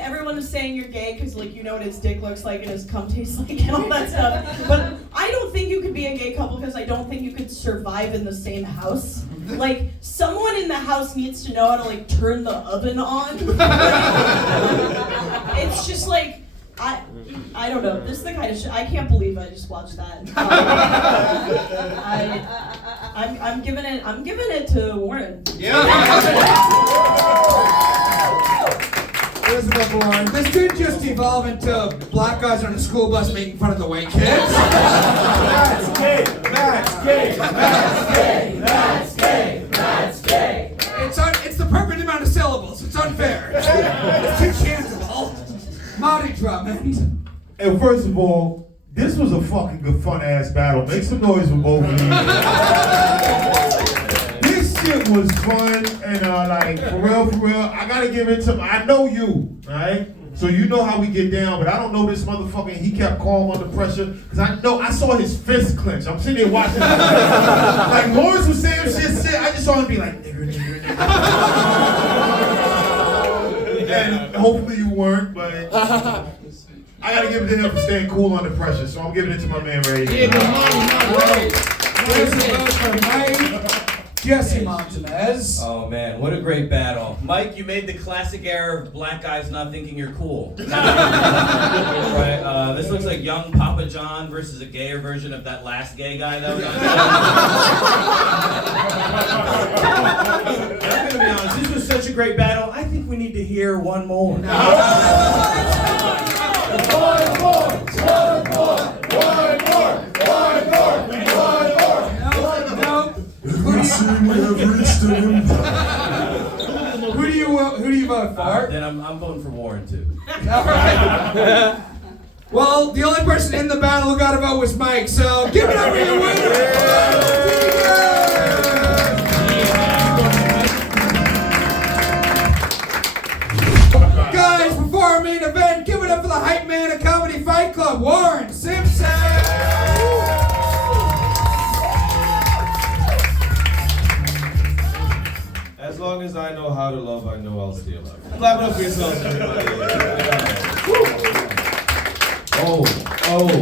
Everyone is saying you're gay because, like, you know what his dick looks like and his cum tastes like and all that stuff. But I don't think you could be a gay couple because I don't think you could survive in the same house. Like, someone in the house needs to know how to, like, turn the oven on. It's just like, I don't know. This is the kind of shit. I can't believe I just watched that. I'm giving it to Warren. Yeah. This is what Warren. This did just evolve into black guys on a school bus making fun of the white kids. That's gay. That's gay. That's gay. That's gay. That's gay. It's the perfect amount of syllables. It's unfair. It's too chanceable. Mahdiy Drummond. And first of all, this was a fucking good fun-ass battle. Make some noise for both of you. This shit was fun, and like, for real, I gotta give it to, I know you, right? So you know how we get down, but I don't know this motherfucker, and he kept calm under pressure, because I saw his fist clench. I'm sitting there watching. Like, Lawrence was saying shit, I just saw him be like, nigger. And hopefully you weren't, but I gotta give it to him for staying cool under pressure, so I'm giving it to my man right here. There's a vote for Mike. Jesse Montanez. Oh man, what a great battle. Mike, you made the classic error of black guys not thinking you're cool. Right? This looks like young Papa John versus a gayer version of that last gay guy that was on. I'm gonna be honest, this was such a great battle, I think we need to hear one more. No. Who do you vote for? Then I'm voting for Warren too. All right. Well, the only person in the battle who got a vote was Mike, so give it up for your winner. Guys, before our main event, give it up for the hype man of Comedy Fight Club, Warren Simpson. As long as I know how to love, I know I'll stay alive. Clap it up for yourselves, everybody. Oh,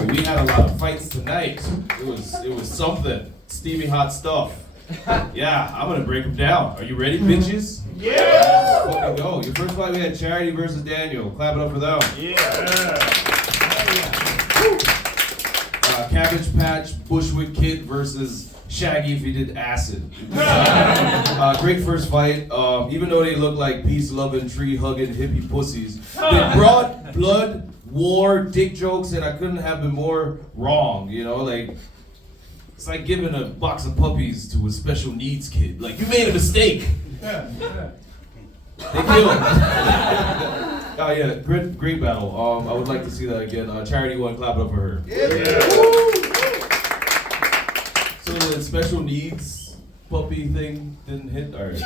we had a lot of fights tonight. It was something. Steamy hot stuff. Yeah, I'm gonna break them down. Are you ready, bitches? Yeah! Let's fucking go. Your first fight, we had Charity versus Daniel. Clap it up for them. Yeah! Cabbage Patch Bushwick Kid versus Shaggy if he did acid. Great first fight. Even though they look like peace-loving, tree-hugging hippie pussies, they brought blood, war, dick jokes, and I couldn't have been more wrong. You know, like it's like giving a box of puppies to a special needs kid. Like you made a mistake. They killed. Oh yeah, great battle. I would like to see that again. Charity won. Clap it up for her. So the special needs puppy thing didn't hit? All right.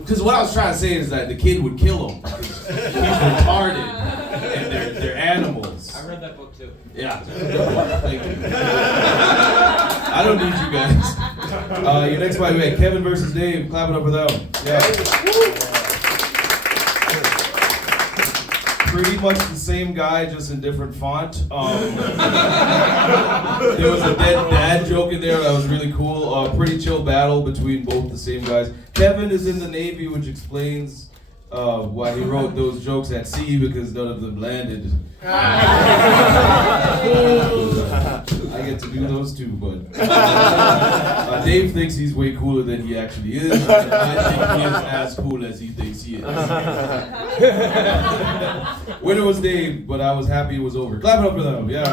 Because what I was trying to say is that the kid would kill him. He's retarded. And they're animals. I read that book too. Yeah. Thank you. I don't need you guys. Your next fight, we had Kevin versus Dave. Clap it up for them. Yeah. Pretty much the same guy, just in different font. There was a dead dad joke in there that was really cool. Pretty chill battle between both the same guys. Kevin is in the Navy, which explains why he wrote those jokes at sea, because none of them landed. I get to do those too, but Dave thinks he's way cooler than he actually is, and I think he is as cool as he thinks he is. Winner was Dave, but I was happy it was over. Clap it up for them, yeah.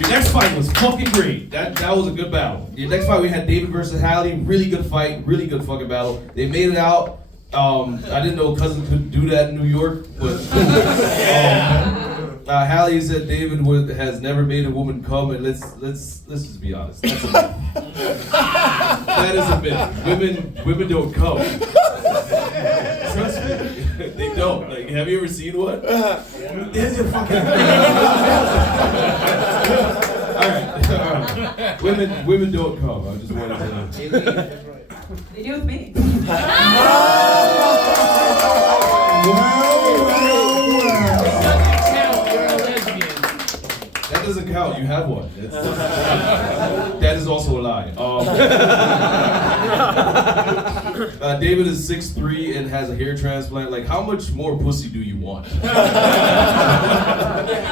Your next fight was fucking great. That was a good battle. Your next fight, we had David versus Hallie. Really good fight, really good fucking battle. They made it out. I didn't know Cousin could do that in New York, but Hallie said David has never made a woman come, and let's just be honest. That's a myth. That is a myth. Women don't come. Trust me, they don't. Like, have you ever seen one? There's a fucking. All right. Women don't come. I just wanted to. They do with me. That doesn't count. You have one. That is also a lie. David is 6'3" and has a hair transplant. Like, how much more pussy do you want?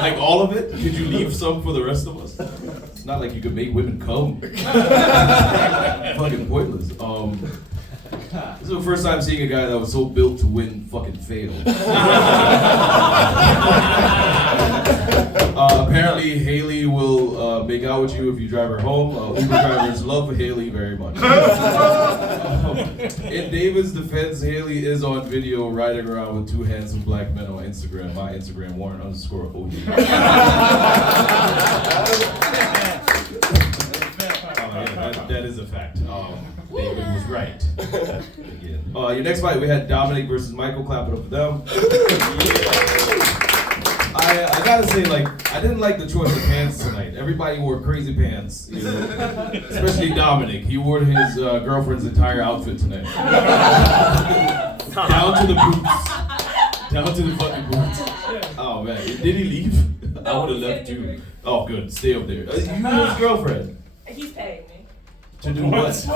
Like all of it? Could you leave some for the rest of us? It's not like you could make women come. Fucking pointless. This is the first time seeing a guy that was so built to win fucking fail. Apparently, Hallie will make out with you if you drive her home. Uber drivers love Hallie very much. In David's defense, Hallie is on video riding around with two handsome black men on Instagram. My Instagram, Warren_OD. That is a fact. David was right. Again. Your next fight, we had Dominic versus Michael. Clap it up for them. I gotta say, like, I didn't like the choice of pants tonight. Everybody wore crazy pants, you know? Especially Dominic. He wore his girlfriend's entire outfit tonight. Down to the boots. Down to the fucking boots. Oh man, did he leave? I would have left too. Oh good, stay up there. You and his girlfriend. He's paying me. To do what? Wait,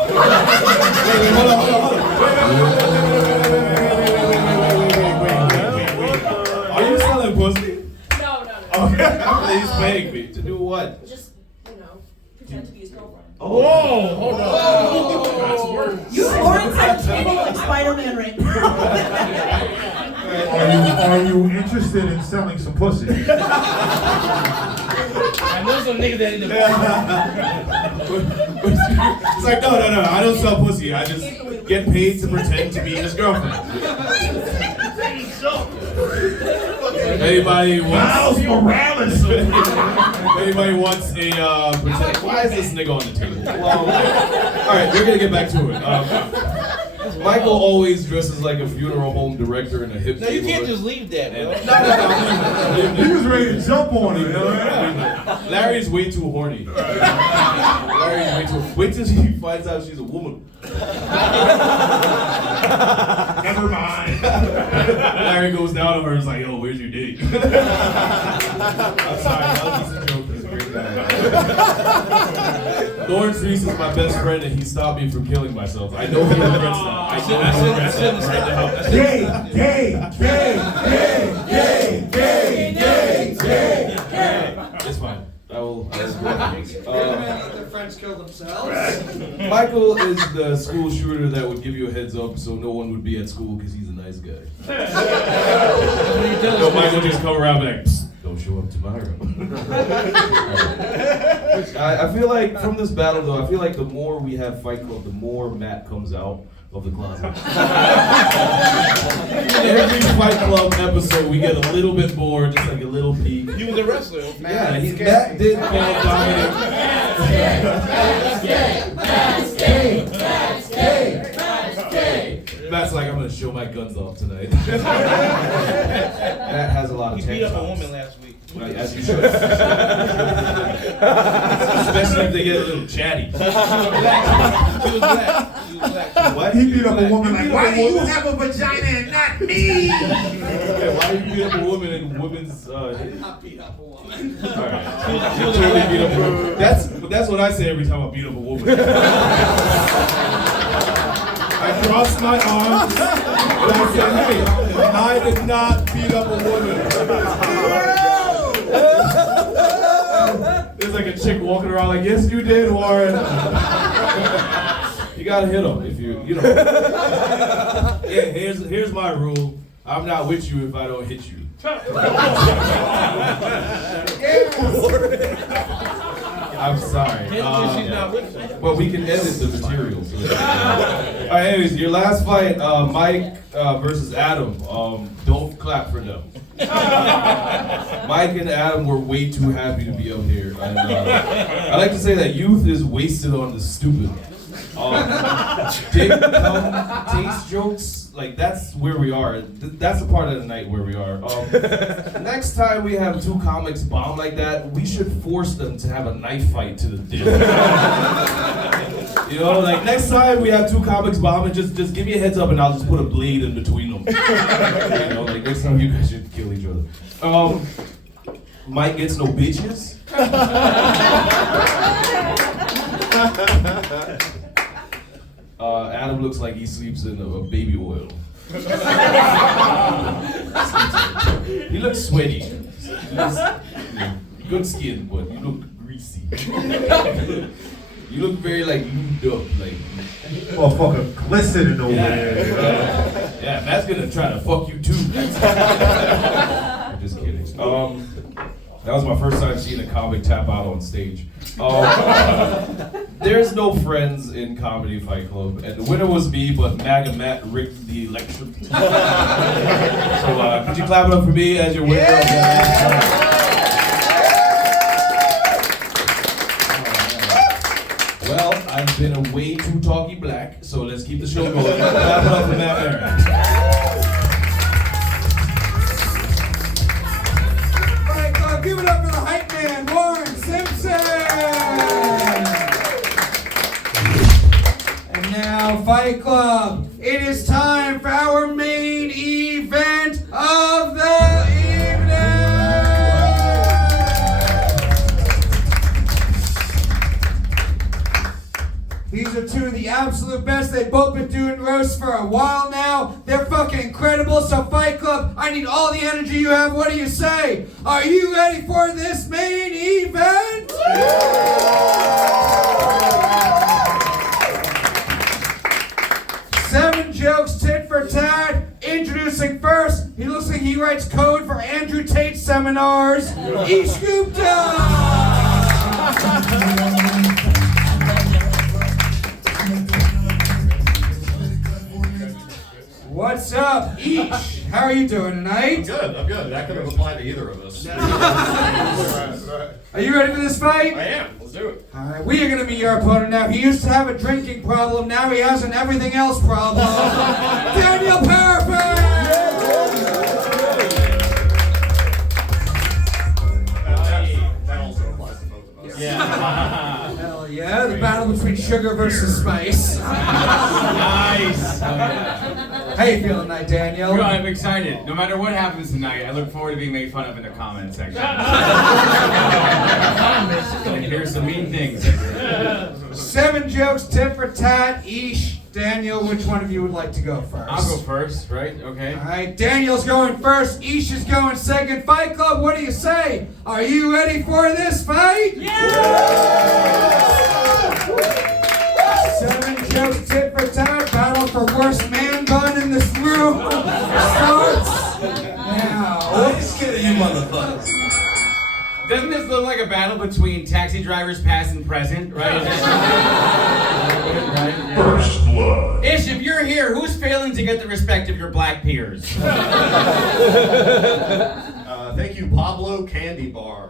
are you selling pussy? No. Okay, he's paying me. To do what? Just, pretend to be his girlfriend. Oh, hold on. That's worse. You Warren's kidding like Spider-Man right now. Are you interested in selling some pussy? I know some niggas that in the It's like, no, I don't sell pussy. I just get paid to pretend to be his girlfriend. Anybody wants Morales? Anybody wants a pretend? Why is this nigga on the table? Well, all right, we're gonna get back to it. Michael always dresses like a funeral home director in a hip. No, you can't just leave that, bro. He was ready to jump on him. Larry's way too horny. Larry's way too. Wait till he finds out she's a woman. Never mind. Larry goes down to her and is like, yo, where's your date? I'm sorry, that was just a joke. He's a great guy. Lawrence Reese is my best friend and he stopped me from killing myself. I know he regrets that. I know he regrets that right now. Gay. It's fine. I will. Their friends kill themselves. Michael is the school shooter that would give you a heads up so no one would be at school because he's a nice guy. So Michael just come around like, psst, don't show up tomorrow. I feel like from this battle though, I feel like the more we have Fight Club, the more Matt comes out of the closet. Every Fight Club episode, we get a little bit more, just like a little peek. He was a wrestler. Yeah, Matt did call Dominic. Matt's like, I'm gonna show my guns off tonight. Matt has a lot of He beat up a woman last week. Right, as you should. Especially if they get a little chatty. He was black. What? He beat up a woman like, why do you have a vagina and not me? Yeah, why do you beat up a woman in women's I beat up a woman. Alright. Totally beat up a woman. That's what I say every time I beat up a woman. I cross my arms and I say, hey, I did not beat up a woman. There's like a chick walking around like, yes you did, Warren. You gotta hit him if you know. Yeah, here's my rule. I'm not with you if I don't hit you. I'm sorry. But we can edit the materials. Alright, anyways, your last fight, Mike versus Adam. Don't clap for them. Mike and Adam were way too happy to be up here. And, I like to say that youth is wasted on the stupid. Big, dumb, taste jokes, like that's where we are. That's the part of the night where we are. Next time we have two comics bomb like that, we should force them to have a knife fight to the death. You know, like next time we have two comics bomb and just give me a heads up and I'll just put a blade in between them. You know, like next time you guys should kill each other. Mike gets no bitches. Adam looks like he sleeps in a baby oil. He looks sweaty. He looks, good skin, but you look greasy. You look very like lubed up, like Motherfucker glistening over there. You know? Yeah, that's gonna try to fuck you too. I'm just kidding. That was my first time seeing a comic tap out on stage. There's no friends in Comedy Fight Club, and the winner was me, but MAGA Matt rigged the election. So could you clap it up for me as your winner? Well, I've been a way too talky black, so let's keep the show going. Clap it up for Matt Aaron. Give it up for the hype man, Warren Simpson! And now, Fight Club, it is time for our main event of the evening! These are two of the absolute best. They've both been doing roasts for a while now. They're fucking incredible. So Fight Club, I need all the energy you have. What do you say? Are you ready for this main event? Seven jokes, tit for tat. Introducing first, he looks like he writes code for Andrew Tate seminars. Ish Gupta! What's up, Ish? How are you doing tonight? I'm good. That could have applied to either of us. Are you ready for this fight? I am. Let's do it. Alright, we are going to meet your opponent now. He used to have a drinking problem, now he has an everything else problem. Daniel Perafan! That also applies to both of us. Yeah. Hell yeah, the battle between sugar versus spice. Nice. How you feeling tonight, Daniel? Good, I'm excited. No matter what happens tonight, I look forward to being made fun of in the comment section. And here's some mean things. 7 jokes, tit for tat, Ish. Daniel, which one of you would like to go first? I'll go first, right? Okay. Alright, Daniel's going first, Ish is going second. Fight Club, what do you say? Are you ready for this fight? Yeah! 7 jokes, tit for tat, battle for worst man bun in this room starts now. I'm just kidding, you motherfuckers. Doesn't this look like a battle between taxi drivers past and present, right? First blood. Ish, if you're here, who's failing to get the respect of your black peers? Thank you, Pablo Candy Bar.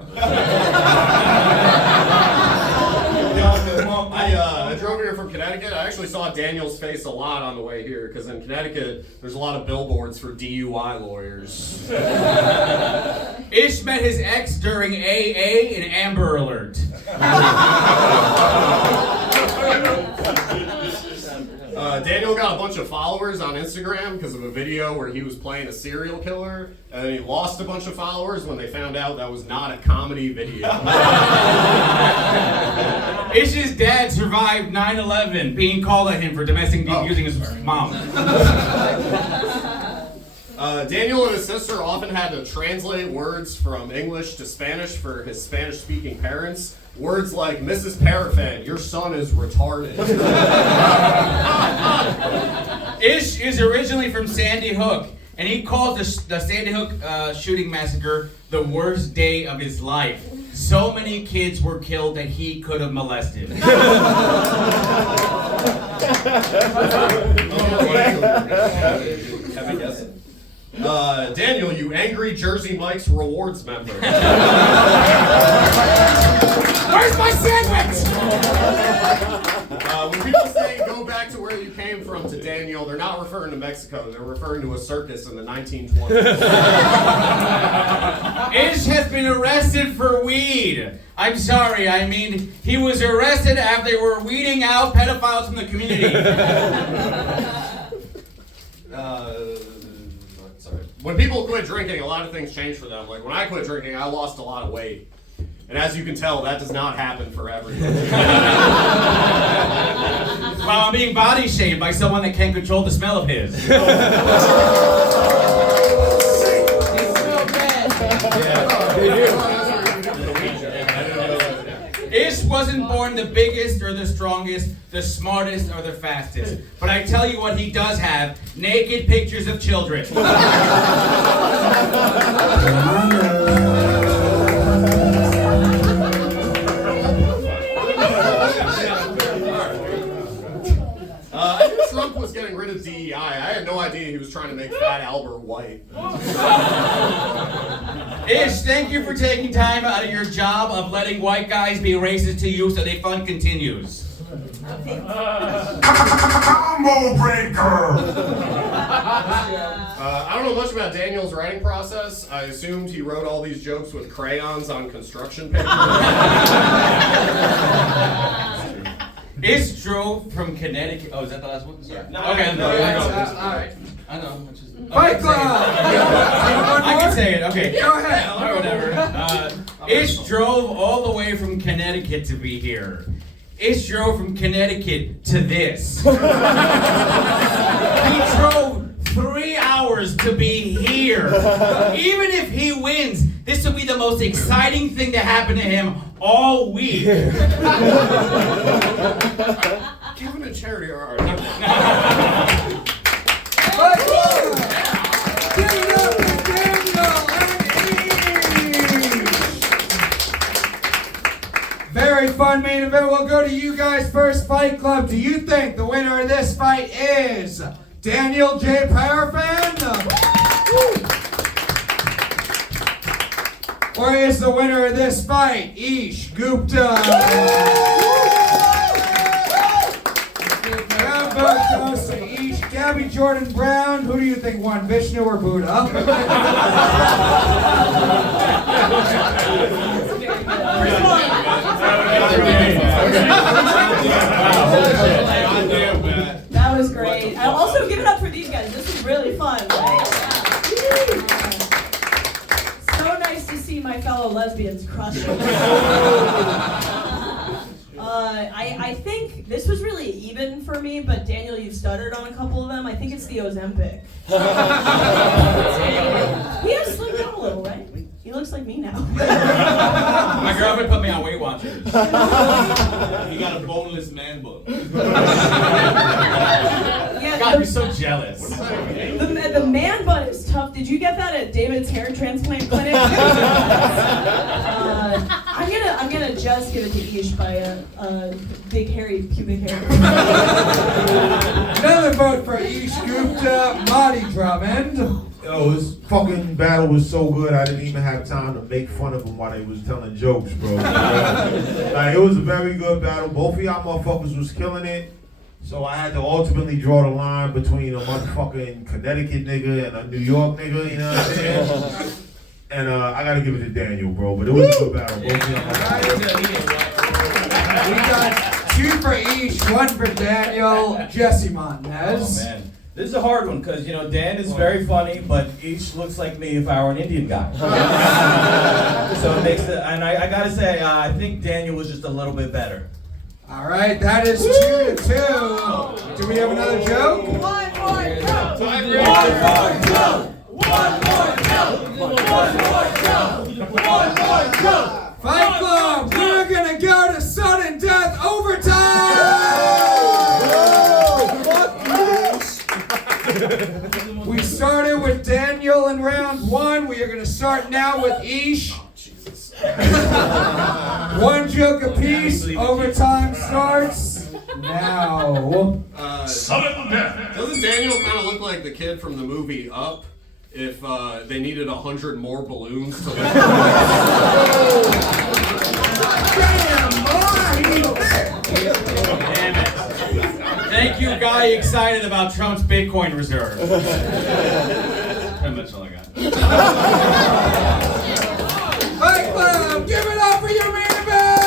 I drove here from Connecticut. I actually saw Daniel's face a lot on the way here because in Connecticut, there's a lot of billboards for DUI lawyers. Ish met his ex during AA and Amber Alert. Daniel got a bunch of followers on Instagram because of a video where he was playing a serial killer, and then he lost a bunch of followers when they found out that was not a comedy video. Ish's dad survived 9/11, being called at him for domestic abusing his mom. Daniel and his sister often had to translate words from English to Spanish for his Spanish-speaking parents. Words like, Mrs. Perafan, your son is retarded. Ish is originally from Sandy Hook, and he called the Sandy Hook shooting massacre the worst day of his life. So many kids were killed that he could have molested. Have a guess? Daniel, you angry Jersey Mike's rewards member. Where's my sandwich? When people say go back to where you came from to Daniel, they're not referring to Mexico. They're referring to a circus in the 1920s. Ish has been arrested for weed. I'm sorry, I mean, he was arrested after they were weeding out pedophiles from the community. Sorry. When people quit drinking, a lot of things change for them. Like when I quit drinking, I lost a lot of weight. And as you can tell, that does not happen for everyone. While I'm being body shamed by someone that can't control the smell of his. Ish was wasn't born the biggest or the strongest, the smartest or the fastest. But I tell you what he does have, naked pictures of children. I knew Trump was getting rid of DEI. I had no idea he was trying to make Fat Albert white. Ish, thank you for taking time out of your job of letting white guys be racist to you so the fun continues. Combo breaker! I don't know much about Daniel's writing process. I assumed he wrote all these jokes with crayons on construction paper. Ish drove from Connecticut. Oh, is that the last one? Sorry. No, okay, no, all right. I know. Fight Club! I can say it. Okay. Go ahead. Or whatever. Ish drove all the way from Connecticut to be here. Ish drove from Connecticut to this. He drove 3 hours to be here. Even if he wins, this will be the most exciting thing to happen to him all week. Give him a charity or Fight Club! Give it up to Daniel and Ish! Very fun main event. We'll go to you guys first. Fight Club, do you think the winner of this fight is Daniel J. Perafan? Or is the winner of this fight Ish Gupta? Round vote goes to Ish. Gabby Jordan Brown, who do you think won, Vishnu or Buddha? That was great. I also give it up for these guys. This is really fun. Right? So nice to see my fellow lesbians crush it. I think this was really even for me, but Daniel, you've stuttered on a couple of them. I think it's the Ozempic. He has slimmed down a little, right? He looks like me now. My girlfriend put me on Weight Watchers. He got a boneless man bun. God, you're so jealous. The man bun is tough. Did you get that at David's hair transplant clinic? I'm gonna just give it to Ish by a big hairy pubic hair. Another vote for Ish Gupta, Mahdiy Drummond. Yo, this fucking battle was so good, I didn't even have time to make fun of them while they was telling jokes, bro. Like, it was a very good battle. Both of y'all motherfuckers was killing it. So I had to ultimately draw the line between a motherfucking Connecticut nigga and a New York nigga, you know what I'm saying? And I gotta give it to Daniel, bro. But it was a good battle. Both of y'all We got 2 for Ish, 1 for Daniel. Jesse Montanez. Oh, man. This is a hard one because, you know, Dan is very funny, but Ish looks like me if I were an Indian guy. So it makes it, and I gotta say, I think Daniel was just a little bit better. All right, that is 2-2. Do we have another joke? One more joke! One more joke! One more joke! One more joke! One more joke! Fight Club, we're gonna go to sudden death overtime! We started with Daniel in round 1. We are gonna start now with Ish. 1 joke apiece. Overtime starts now. Sudden death. Doesn't Daniel kind of look like the kid from the movie Up? If they needed 100 more balloons to lift. Damn it. Thank you, guy excited about Trump's Bitcoin reserve. Pretty much all I got. Fight Club, give it up for your main event!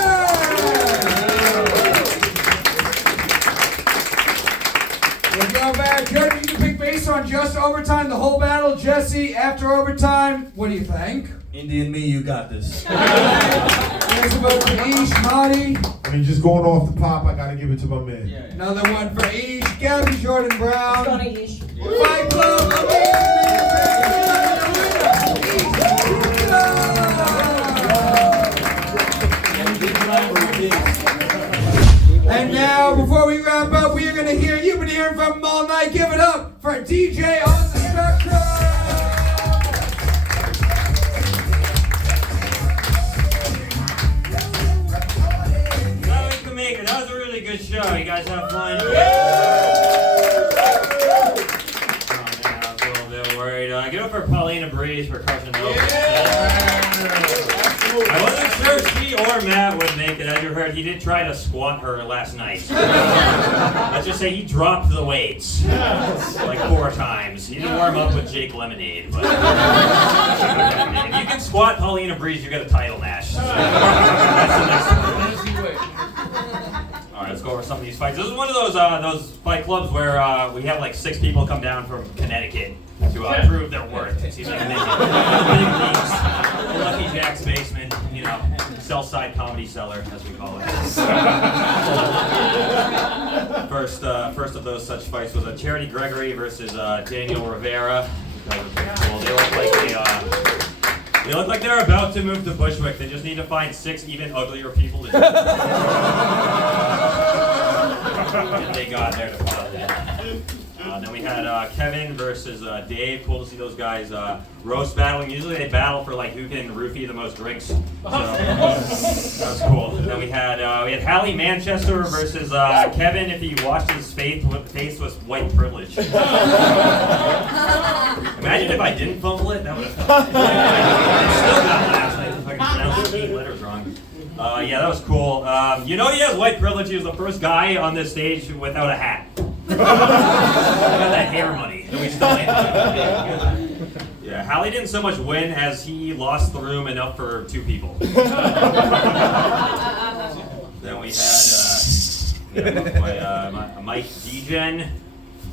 We'll go back. Jody, you can pick based on just overtime, the whole battle. Jesse, after overtime, what do you think? Indian me, you got this. There's a vote for Ish, Mahdiy. I mean, just going off the pop, I gotta give it to my man. Another one for Ish, Gabby Jordan Brown. Ish. Fight Club, amazing. DJ on the spectrum. That was a really good show. You guys have fun? Oh man, I was a little bit worried. Give it up for Paulina Breeze for crushing the open. I wasn't sure she or Matt would make it. As you heard, he did try to squat her last night. Let's just say he dropped the weights like 4 times. He didn't warm up with Jake Lemonade. But if you can squat Paulina Breeze, you get a title match. So that's the next one. All right, let's go over some of these fights. This is one of those fight clubs where we have like 6 people come down from Connecticut to prove their worth. See if they can make it. Big leagues. Lucky Jack's basement, Southside Comedy Cellar, as we call it. First of those such fights was Charity Gregory versus Daniel Rivera. They look like they're about to move to Bushwick. They just need to find 6 even uglier people to do it. And they got there to follow that. Then we had Kevin versus Dave. Cool to see those guys roast battling. Usually they battle for like who can roofie the most drinks. So that was cool. And then we had Hallie Manchester versus Kevin. If he washed his face was white privilege. Imagine if I didn't fumble it. That would have. I still got laughs. If I could pronounce the 8 letters wrong. Yeah, that was cool. He has white privilege. He was the first guy on this stage without a hat. We got that hair money, and we still ain't. Yeah, Hallie didn't so much win as he lost the room enough for 2 people. Then we had Mike Degen.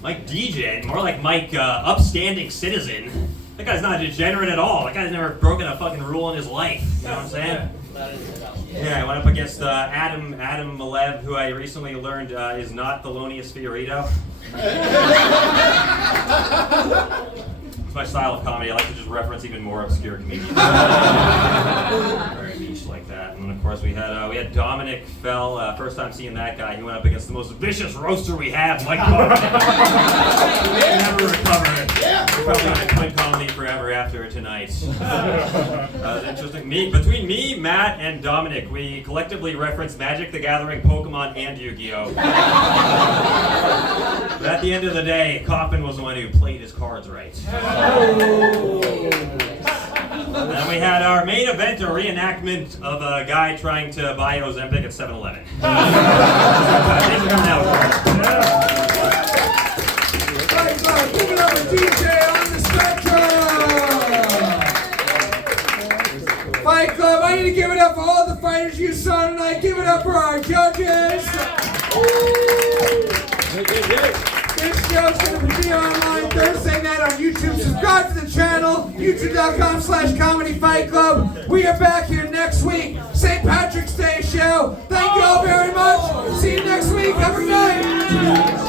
Mike Degen, more like Mike upstanding citizen. That guy's not a degenerate at all. That guy's never broken a fucking rule in his life. You know what I'm saying? Yeah, I went up against Adam Malev, who I recently learned is not Thelonious Fiorito. It's my style of comedy. I like to just reference even more obscure comedians. Very niche like that. And then of course we had Dominic fell. First time seeing that guy. He went up against the most vicious roaster we have, Mike Bakker. Never recovered. We're probably gonna quit comedy forever after tonight. Interesting. Between me, Matt, and Dominic, we collectively referenced Magic the Gathering, Pokemon, and Yu-Gi-Oh! But at the end of the day, Kaufman was the one who played his cards right. And then we had our main event, a reenactment of a guy trying to buy Ozempic at 7-Eleven. Give it up for DJ on the spectrum! Fight Club, I need to give it up for all the fighters you saw tonight. Give it up for our judges. This show's going to be online Thursday night on YouTube. Subscribe to the channel, youtube.com/Comedy Fight Club. We are back here next week. St. Patrick's Day show. Thank you all very much. See you next week. Have a good night.